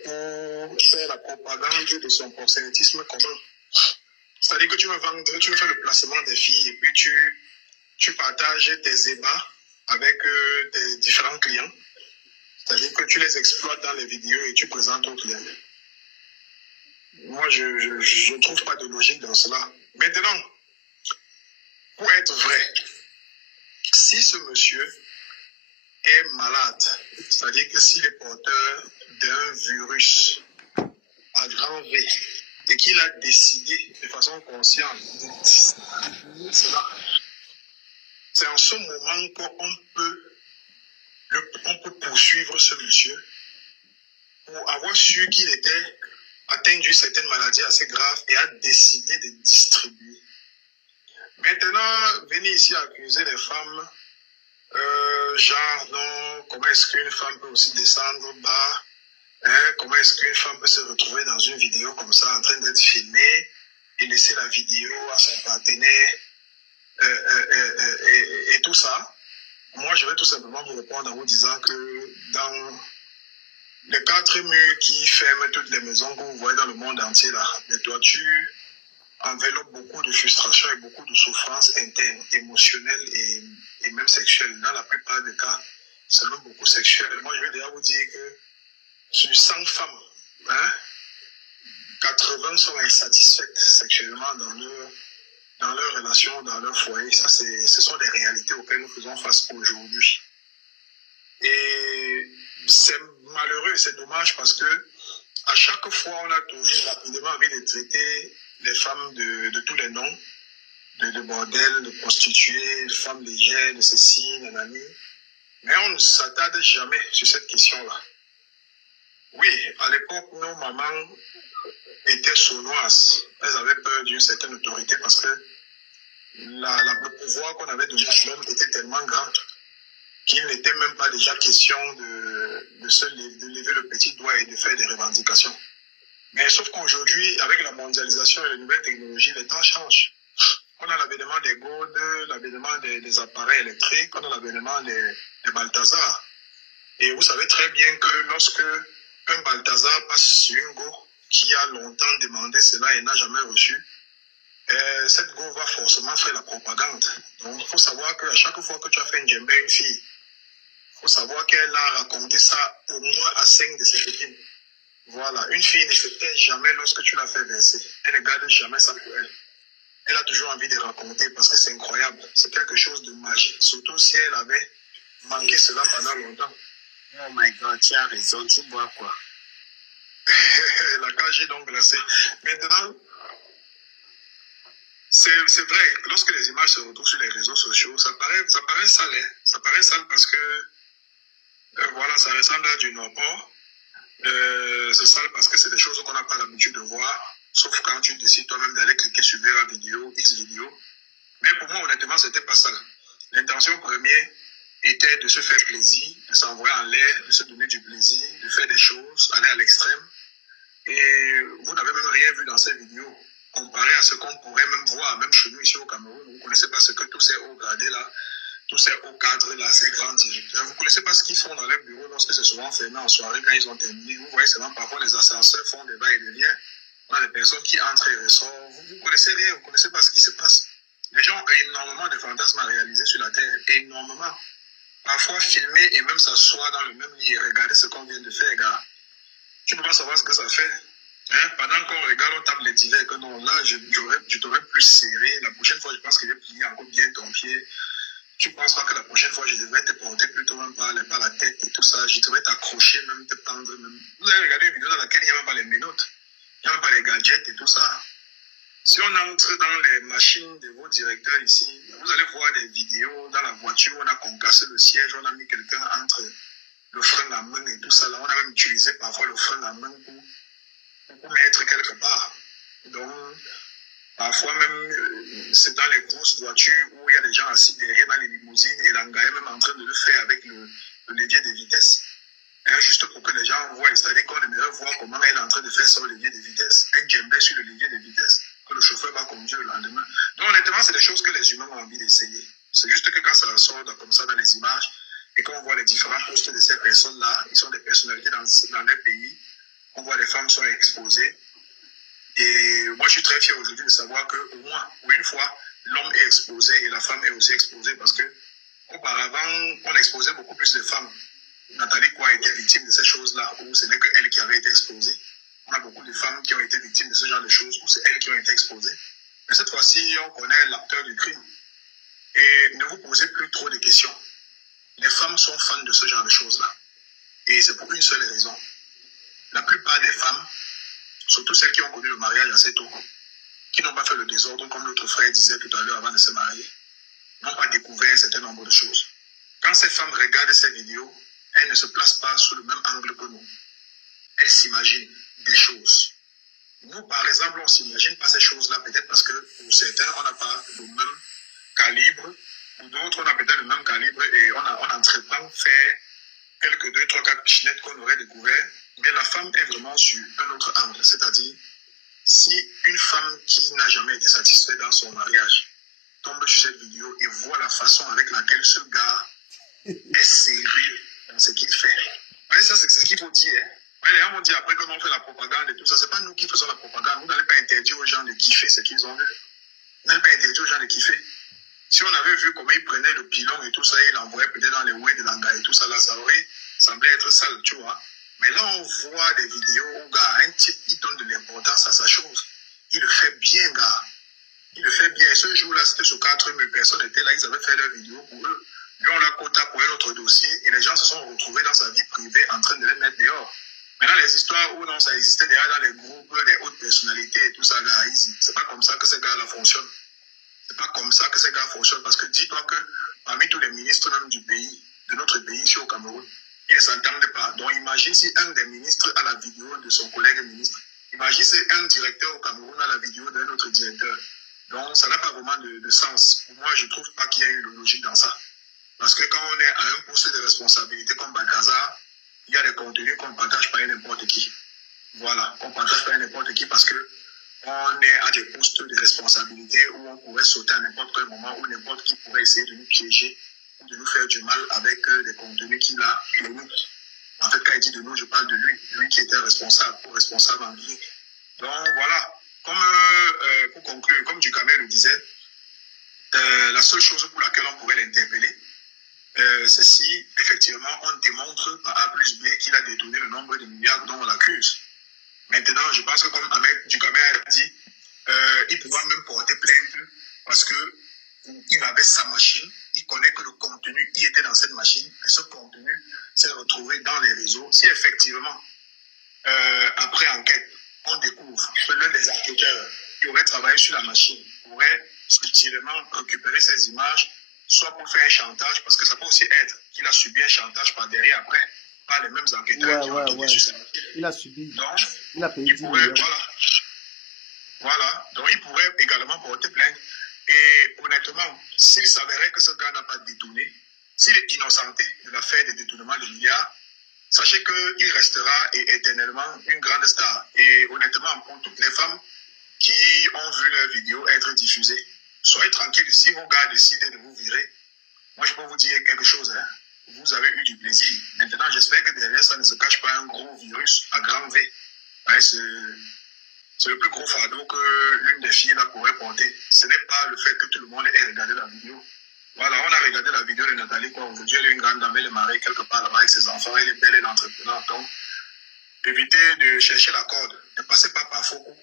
pour faire la propagande de son proxénétisme commun. C'est-à-dire que tu veux faire le placement des filles et puis tu partages tes ébats avec tes différents clients. C'est-à-dire que tu les exploites dans les vidéos et tu présentes aux clients. Moi, je ne trouve pas de logique dans cela. Maintenant, pour être vrai, si ce monsieur est malade, c'est-à-dire que s'il est porteur d'un virus à grand V et qu'il a décidé de façon consciente de distribuer cela, c'est en ce moment qu'on peut poursuivre ce monsieur pour avoir su qu'il était atteint d'une certaine maladie assez grave et a décidé de distribuer. Maintenant, venir ici accuser les femmes, genre, non, comment est-ce qu'une femme peut aussi descendre bas, hein, comment est-ce qu'une femme peut se retrouver dans une vidéo comme ça, en train d'être filmée, et laisser la vidéo à son partenaire, et tout ça. Moi, je vais tout simplement vous répondre en vous disant que dans les 4 murs qui ferment toutes les maisons que vous voyez dans le monde entier, là, les toitures enveloppent beaucoup de frustration et beaucoup de souffrance interne, émotionnelle et même sexuelle. Dans la plupart des cas, c'est même beaucoup sexuel. Moi, je vais déjà vous dire que sur 100 femmes, hein, 80 sont insatisfaites sexuellement dans leur relation, dans leur foyer. Ça, ce sont des réalités auxquelles nous faisons face aujourd'hui. Et c'est malheureux et c'est dommage parce que À chaque fois, on a toujours rapidement envie de traiter les femmes de tous les noms, de bordel, de prostituées, de femmes légères, de ceci, nanani. Mais on ne s'attarde jamais sur cette question-là. Oui, à l'époque, nos mamans étaient sournoises. Elles avaient peur d'une certaine autorité parce que le pouvoir qu'on avait donné à l'homme était tellement grand qu'il n'était même pas déjà question de lever le petit doigt et de faire des revendications. Mais sauf qu'aujourd'hui, avec la mondialisation et les nouvelles technologies, les temps changent. On a l'avènement des gourdes, l'avènement des appareils électriques, on a l'avènement des Balthazar. Et vous savez très bien que lorsque un Balthazar passe sur une go qui a longtemps demandé cela et n'a jamais reçu, cette go va forcément faire la propagande. Donc il faut savoir qu'à chaque fois que tu as fait une djembé à une fille, il faut savoir qu'elle a raconté ça au moins à 5 de ses copines. Voilà, une fille ne se tait jamais lorsque tu l'as fait verser. Elle ne garde jamais ça pour elle. Elle a toujours envie de raconter parce que c'est incroyable. C'est quelque chose de magique, surtout si elle avait manqué cela pendant longtemps. Oh my God, tu as raison, tu bois quoi? La cage est donc glacée. Maintenant, c'est vrai, lorsque les images se retrouvent sur les réseaux sociaux, ça paraît sale. Hein? Ça paraît sale parce que, voilà, ça ressemble à du non-port. C'est sale parce que c'est des choses qu'on n'a pas l'habitude de voir. Sauf quand tu décides toi-même d'aller cliquer sur la vidéo, X vidéo. Mais pour moi, honnêtement, c'était pas ça. L'intention première était de se faire plaisir, de s'envoyer en l'air, de se donner du plaisir, de faire des choses, aller à l'extrême. Et vous n'avez même rien vu dans ces vidéos, comparé à ce qu'on pourrait même voir, même chez nous ici au Cameroun. Vous ne connaissez pas ce que tous ces hauts gradés là, tous ces hauts cadres là, ces grands directeurs, vous ne connaissez pas ce qu'ils font dans les bureaux lorsque c'est souvent fermé en soirée quand ils ont terminé. Vous voyez seulement parfois les ascenseurs font des va et des viens. On a des personnes qui entrent et ressortent. Vous ne connaissez rien, vous ne connaissez pas ce qui se passe. Les gens ont énormément de fantasmes à réaliser sur la Terre, énormément. Parfois filmer et même s'asseoir dans le même lit et regarder ce qu'on vient de faire, gars. Tu ne peux pas savoir ce que ça fait. Hein? Pendant qu'on regarde, on tape les divers, que non, là, je t'aurais plus serré. La prochaine fois, je pense que je vais plier encore bien ton pied. Tu ne penses pas que la prochaine fois, je devrais te porter plutôt même par la tête et tout ça. Je devrais t'accrocher, même te prendre. Même. Vous avez regardé une vidéo dans laquelle il n'y a même pas les menottes. Il n'y a même pas les gadgets et tout ça. Si on entre dans les machines de vos directeurs ici, vous allez voir des vidéos dans la voiture, on a concassé le siège, on a mis quelqu'un entre le frein à main et tout ça. Là, on a même utilisé parfois le frein à main pour mettre quelque part. Donc, parfois même, c'est dans les grosses voitures où il y a des gens assis derrière dans les limousines et l'engagé est même en train de le faire avec le levier de vitesse. Hein, juste pour que les gens voient, c'est-à-dire qu'on aimerait voir comment elle est en train de faire son levier de vitesse. Un djembé sur le levier de vitesse que le chauffeur va conduire le lendemain. Donc honnêtement, c'est des choses que les humains ont envie d'essayer. C'est juste que quand ça sort comme ça dans les images et qu'on voit les différents postes de ces personnes-là, ils sont des personnalités dans des pays, on voit les femmes sont exposées. Et moi, je suis très fier aujourd'hui de savoir qu'au moins, pour une fois, l'homme est exposé et la femme est aussi exposée parce que auparavant, on exposait beaucoup plus de femmes. Nathalie Kwa était victime de ces choses-là, où ce n'est qu'elle qui avait été exposée. On a beaucoup de femmes qui ont été victimes de ce genre de choses, où c'est elles qui ont été exposées. Mais cette fois-ci, on connaît l'acteur du crime. Et ne vous posez plus trop de questions. Les femmes sont fans de ce genre de choses-là. Et c'est pour une seule raison. La plupart des femmes, surtout celles qui ont connu le mariage assez tôt, qui n'ont pas fait le désordre, comme notre frère disait tout à l'heure avant de se marier, n'ont pas découvert un certain nombre de choses. Quand ces femmes regardent ces vidéos, elles ne se placent pas sous le même angle que nous. Elles s'imaginent des choses. Nous, par exemple, on ne s'imagine pas ces choses-là, peut-être parce que pour certains, on n'a pas le même calibre. Pour d'autres, on a peut-être le même calibre et on entreprend faire quelques 2, 3, 4 pichenettes qu'on aurait découvert. Mais la femme est vraiment sur un autre angle. C'est-à-dire, si une femme qui n'a jamais été satisfaite dans son mariage tombe sur cette vidéo et voit la façon avec laquelle ce gars est sérieux dans ce qu'il fait. Voyez, ça, c'est ce qu'il faut dire. Hein? Les gens vont dire après qu'on fait la propagande et tout ça, c'est pas nous qui faisons la propagande. Vous n'allez pas interdire aux gens de kiffer ce qu'ils ont vu. Vous n'allez pas interdire aux gens de kiffer. Si on avait vu comment ils prenaient le pilon et tout ça, ils l'envoyaient peut-être dans les ouées de l'anga et tout ça, là, ça aurait semblé être sale, tu vois. Mais là, on voit des vidéos où, gars, un type, il donne de l'importance à sa chose. Il le fait bien, gars. Il le fait bien. Et ce jour-là, c'était sur 4000 personnes étaient là, ils avaient fait leur vidéo pour eux. Lui, on l'a quota pour un autre dossier et les gens se sont retrouvés dans sa vie privée en train de les mettre dehors. Maintenant, les histoires où non, ça existait déjà dans les groupes, les hautes personnalités et tout ça, là, c'est pas comme ça que ces gars-là fonctionnent. C'est pas comme ça que ces gars fonctionnent. Parce que dis-toi que parmi tous les ministres même du pays, de notre pays ici au Cameroun, ils ne s'entendent pas. Donc imagine si un des ministres a la vidéo de son collègue ministre. Imagine si un directeur au Cameroun a la vidéo d'un autre directeur. Donc ça n'a pas vraiment de sens. Pour moi, je ne trouve pas qu'il y ait une logique dans ça. Parce que quand on est à un poste de responsabilité comme Balthazar, il y a des contenus qu'on ne partage pas à n'importe qui. Voilà, qu'on ne partage pas à n'importe qui parce que on est à des postes de responsabilité où on pourrait sauter à n'importe quel moment, où n'importe qui pourrait essayer de nous piéger ou de nous faire du mal avec des contenus qu'il a de nous. En fait, quand il dit de nous, je parle de lui, lui qui était responsable, ou responsable en vie. Donc voilà, comme pour conclure, comme Dukamel le disait, la seule chose pour laquelle on pourrait l'interpeller, c'est si effectivement on démontre par A plus B qu'il a détourné le nombre de milliards dont on l'accuse. Maintenant, je pense que comme Ahmed Dukamel a dit, il pourra même porter plainte parce qu'il avait sa machine, il connaît que le contenu qui était dans cette machine, et ce contenu s'est retrouvé dans les réseaux. Si effectivement, après enquête, on découvre que l'un des enquêteurs qui aurait travaillé sur la machine aurait subtilement récupéré ces images, soit pour faire un chantage, parce que ça peut aussi être qu'il a subi un chantage par derrière après, par les mêmes enquêteurs qui ont enquêté sur sa machine. Il a subi. Donc, il a payé 10 pourrait, millions. voilà. Donc, il pourrait également porter plainte. Et honnêtement, s'il s'avérait que ce gars n'a pas détourné, s'il est innocenté de l'affaire des détournements de milliards, sachez qu'il restera éternellement une grande star. Et honnêtement, pour toutes les femmes qui ont vu leurs vidéos être diffusées, soyez tranquilles, si vos gars décident de vous virer, moi je peux vous dire quelque chose, hein. Vous avez eu du plaisir. Maintenant, j'espère que derrière ça ne se cache pas un gros virus à grand V. Ouais, c'est le plus gros fardeau que l'une des filles là pourrait porter. Ce n'est pas le fait que tout le monde ait regardé la vidéo. Voilà, on a regardé la vidéo de Nathalie, quoi. Aujourd'hui, elle est une grande dame, elle est mariée quelque part là-bas avec ses enfants, elle est belle, elle est entreprenante. Donc, évitez de chercher la corde, ne passez pas par faux coups.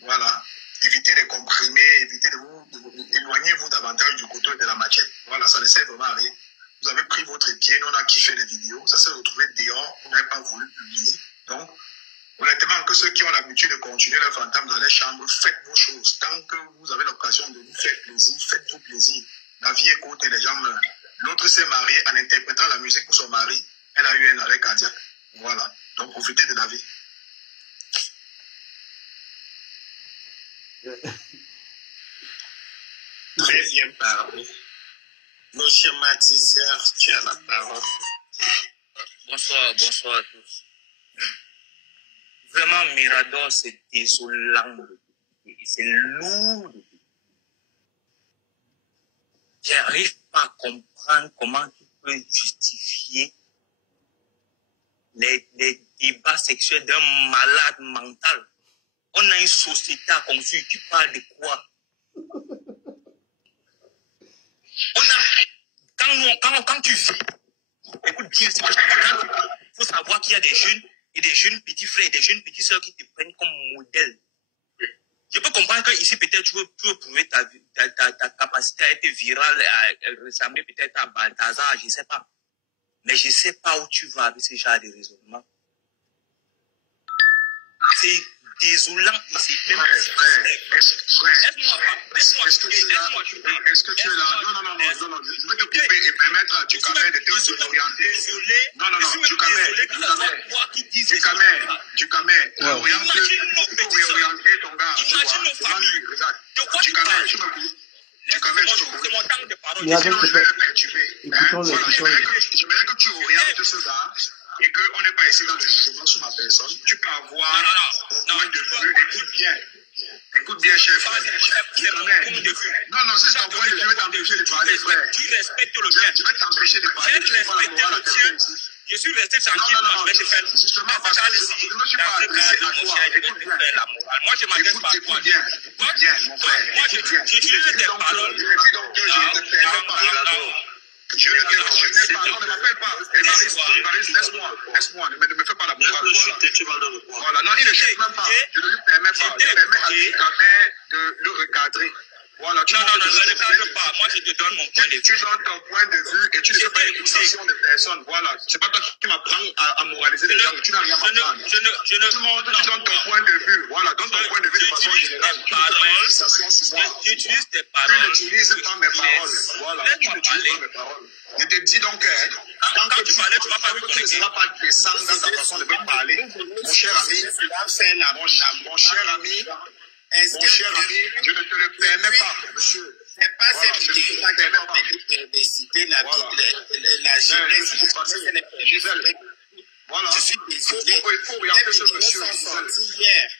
Voilà, évitez de comprimer, évitez éloignez-vous davantage du couteau et de la machette. Voilà, ça ne sert vraiment à rien. Vous avez pris votre pied, nous on a kiffé les vidéos, ça s'est retrouvé dehors, vous n'avez pas voulu publier. Donc, honnêtement, que ceux qui ont l'habitude de continuer leur fantôme dans les chambres, faites vos choses. Tant que vous avez l'occasion de vous faire plaisir, faites-vous plaisir. La vie est courte et les gens meurent. L'autre s'est mariée en interprétant la musique pour son mari. Elle a eu un arrêt cardiaque. Voilà. Donc, profitez de la vie. Deuxième parole. Monsieur Matiseur, tu as la parole. Bonsoir à tous. Vraiment, Mirador, c'est désolant. C'est lourd. J'arrive pas à comprendre comment tu peux justifier les débats sexuels d'un malade mental. On a une société à construire. Tu parles de quoi? Quand tu vis, écoute bien, il faut savoir qu'il y a des jeunes petits frères et des jeunes petites sœurs qui te prennent comme modèle. Je peux comprendre qu'ici, peut-être, tu veux prouver ta capacité à être viral, à ressembler peut-être à Balthazar, je ne sais pas. Mais je ne sais pas où tu vas avec ce genre de raisonnement. C'est désolant et c'est même... Est-ce que tu es là? Non, je vais te couper et permettre à Dukamel de te réorienter. Non, Dukamel, réorienter ton gars. Dukamel, tu me coupes. C'est mon temps de parole. Sinon, je vais le perturber. J'aimerais que tu orientes ce gars et qu'on n'est pas ici dans le jugement sur ma personne. Tu peux avoir ton point de vue. Écoute bien, chef. Non, c'est ton point de vue. Je vais t'empêcher de parler, frère. Tu respectes le mien. Je vais t'empêcher de parler. Je respecte le tien. Je suis resté tranquille. Non, justement parce que je ne me suis pas adressé à toi. Écoute bien. Moi, je m'adresse pas à toi. Écoute bien, mon frère. Moi, j'utilise tes paroles. Je donc que je ne te permets pas. Je ne pas, non, ne m'appelle pas. Évariste, laisse-moi, ne me fais pas la bourrade. Voilà, non, il ne chute même pas. Je ne lui permets pas. Je permets à Dukamel de le recadrer. Voilà, Non, je ne cadre pas. Moi, je te donne mon point de vue. Tu donnes ton point de vue et tu ne fais pas une accusation de personne. Voilà. C'est pas toi qui m'apprends à moraliser les gens. Tu n'as rien à m'apprendre. Tout le monde, tu donnes ton point de vue. Voilà, donne ton point de vue de façon générale. Tu ne fais pas une accusation sur moi. Tu utilises tes paroles. Tu n'utilises pas mes paroles. Voilà, tu n'utilises pas mes paroles. Je te dis donc, quand tu parlais, tu vas pas me connecter. Tu ne seras pas descendre dans ta façon de me parler. Mon cher ami, mon cher ami, je ne te le permets pas, monsieur. C'est pas cette vidéo-là qui va décider la jeunesse. Gisèle, voilà. Je suis désolé. Il faut regarder ce monsieur. Hier.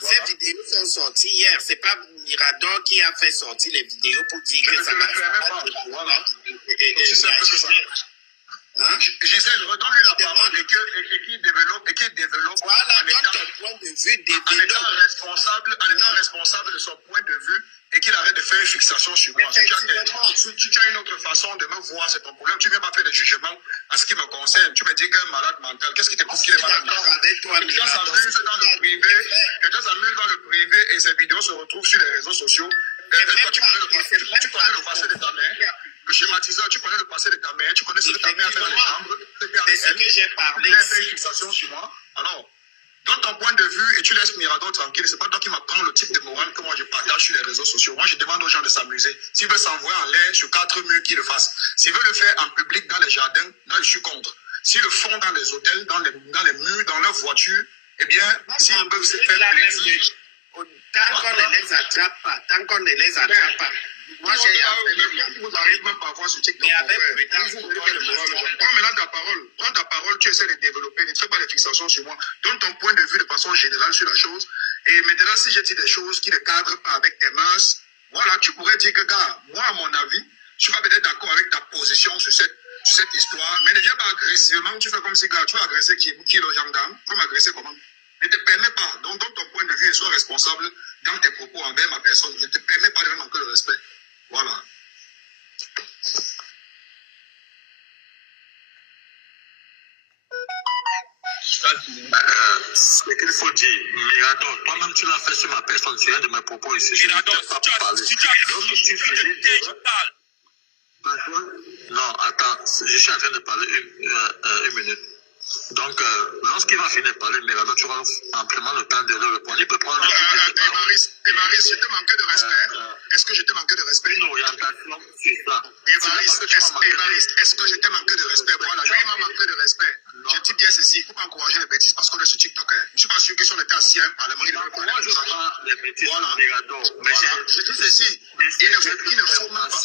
Ces vidéos sont sorties hier. C'est pas Mirador qui a fait sortir les vidéos pour dire que ça va. Je ne te le permets pas. Voilà. C'est simple que ça. Gisèle, redonne-lui la parole et qu'il développe voilà, dans ton point de vue, en étant responsable de son point de vue et qu'il arrête de faire une fixation sur moi. Si tu as une autre façon de me voir, c'est ton problème. Tu ne viens pas faire de jugement en ce qui me concerne. Tu me dis qu'un malade mental, qu'est-ce qui te prouve qu'il est malade mental? Quelqu'un s'amuse dans le privé, et ses vidéos se retrouvent sur les réseaux sociaux. Tu connais le passé de ta mère. Le schématiseur, tu connais le passé de ta mère, tu connais ce que ta mère a fait dans les chambres. C'est ce que j'ai parlé. Tu as fait une fixation sur moi. Alors, donne ton point de vue et tu laisses Mirador tranquille. C'est pas toi qui m'apprends le type de morale que moi je partage sur les réseaux sociaux. Moi, je demande aux gens de s'amuser. S'ils veulent s'envoyer en l'air sur 4 murs, qu'ils le fassent. S'ils veulent le faire en public dans les jardins, là, je suis contre. S'ils le font dans les hôtels, dans les murs, dans leurs voitures, eh bien, s'ils peuvent se faire plaisir. Tant qu'on ne les attrape pas, moi j'ai vous arrivez même parfois sur TikTok. Prends maintenant ta parole, tu essaies de développer, ne fais pas les fixations sur moi. Donne ton point de vue de façon générale sur la chose. Et maintenant, si j'ai dit des choses qui ne cadrent pas avec tes mœurs, voilà, tu pourrais dire que, gars, moi, à mon avis, je suis pas peut-être d'accord avec ta position sur cette histoire, mais ne viens pas agressivement, tu fais comme si, gars, tu vas agresser qui le gendarme, tu vas m'agresser comment? Ne te permets pas, donc donne ton point de vue et sois responsable dans tes propos envers ma personne. Je ne te permets pas de me manquer de respect. Voilà. Ce qu'il faut dire, Mirador, toi-même tu l'as fait sur ma personne, tu viens de mes propos ici. Mirador, si tu as parles. Non, attends, je suis en train de parler une minute. Donc, lorsqu'il va finir de parler, Mirador, tu auras amplement le temps de le répondre. Il peut prendre le temps. Évariste, je te manquais de respect. Est-ce que je t'ai manqué de respect? Une orientation sur ça. Évariste, est-ce que je t'ai manqué de respect? Voilà, lui m'a manqué de respect. Je dis bien ceci, il ne faut pas encourager les bêtises parce qu'on est sur TikTok. Je ne suis pas sûr que si on était assis à un parlement, il devrait parler. Moi, je ne sais pas les bêtises, voilà. Mirador. Mais je dis ceci, il ne faut même pas.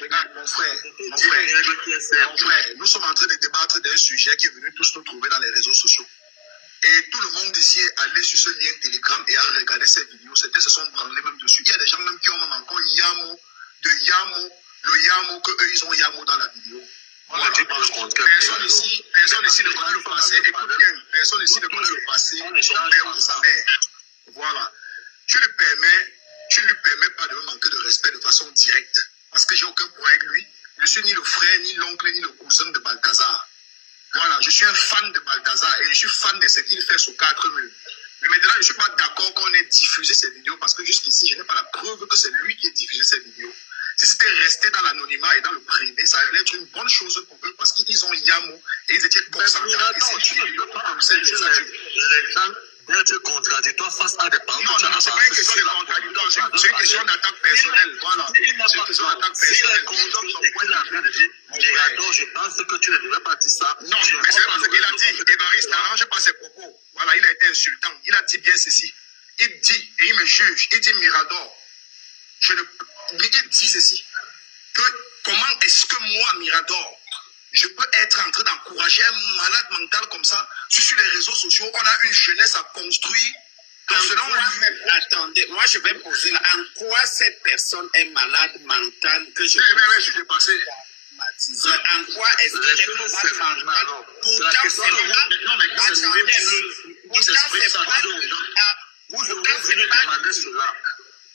Regarde, mon frère, nous sommes en train de débattre d'un sujet qui est venu tous nous trouver dans les réseaux sociaux. Et tout le monde ici est allé sur ce lien Telegram et a regardé ces vidéos. Certains se sont branlés même dessus. Il y a des gens même qui ont même encore Yamo, le Yamo, qu'eux ils ont Yamo dans la vidéo. Voilà. Personne ici ne connaît le passé. Écoute bien, personne ici ne connaît le passé de son père ou de sa mère. Voilà. Tu lui permets pas de me manquer de respect de façon directe. Parce que j'ai aucun point avec lui. Je suis ni le frère, ni l'oncle, ni le cousin de Balthazar. Voilà, je suis un fan de Balthazar et je suis fan de ce qu'il fait sur 4 murs. Mais maintenant, je ne suis pas d'accord qu'on ait diffusé ces vidéos parce que jusqu'ici, je n'ai pas la preuve que c'est lui qui a diffusé ces vidéos. Si c'était resté dans l'anonymat et dans le privé, ça allait être une bonne chose pour eux parce qu'ils ont Yamo et ils étaient concentrés. Les gens d'être contradictoires face à des paroles. Non, c'est pas une question de contradictoire, c'est une question d'attaque personnelle. Voilà. C'est une question d'attaque personnelle. Je pense que tu ne devrais pas dire ça. Non, mais c'est parce qu'il a dit, Évariste n'arrange pas ses propos. Voilà, il a été insultant. Il a dit bien ceci. Il dit, et il me juge, il dit Mirador. Il dit ceci. Que comment est-ce que moi, Mirador, je peux être en train d'encourager un malade mental comme ça sur les réseaux sociaux? On a une jeunesse à construire. Donc, selon lui. Attendez, moi je vais me poser là. En quoi cette personne est malade mentale que je je suis dépassé. En quoi est-ce qu'il est malade mental? Pourtant, c'est là. Non, mais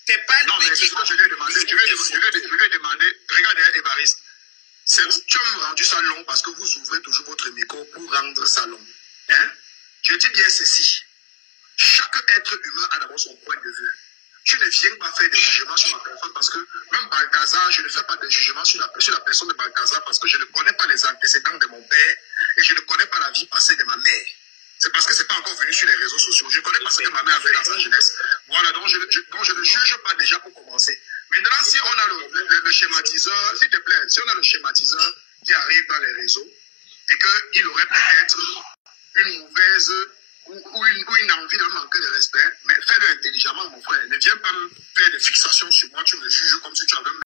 c'est pas non, mais c'est ce que je lui ai demandé. Je lui ai demandé. Regardez, Évariste. Tu as rendu ça long parce que vous ouvrez toujours votre micro pour rendre ça long. Hein? Je dis bien ceci. Chaque être humain a d'abord son point de vue. Tu ne viens pas faire des jugements sur ma personne parce que même Balthazar, je ne fais pas de jugements sur la personne de Balthazar parce que je ne connais pas les antécédents de mon père et je ne connais pas la vie passée de ma mère. C'est parce que ce n'est pas encore venu sur les réseaux sociaux. Je ne connais pas ce que ma mère a fait dans sa jeunesse. Voilà, donc je ne juge pas déjà pour commencer. Maintenant, si on a le schématiseur, s'il te plaît, si on a le schématiseur qui arrive dans les réseaux et qu'il aurait peut-être une mauvaise ou une envie de me manquer de respect, mais fais-le intelligemment, mon frère. Ne viens pas me faire des fixations sur moi, tu me juges comme si tu avais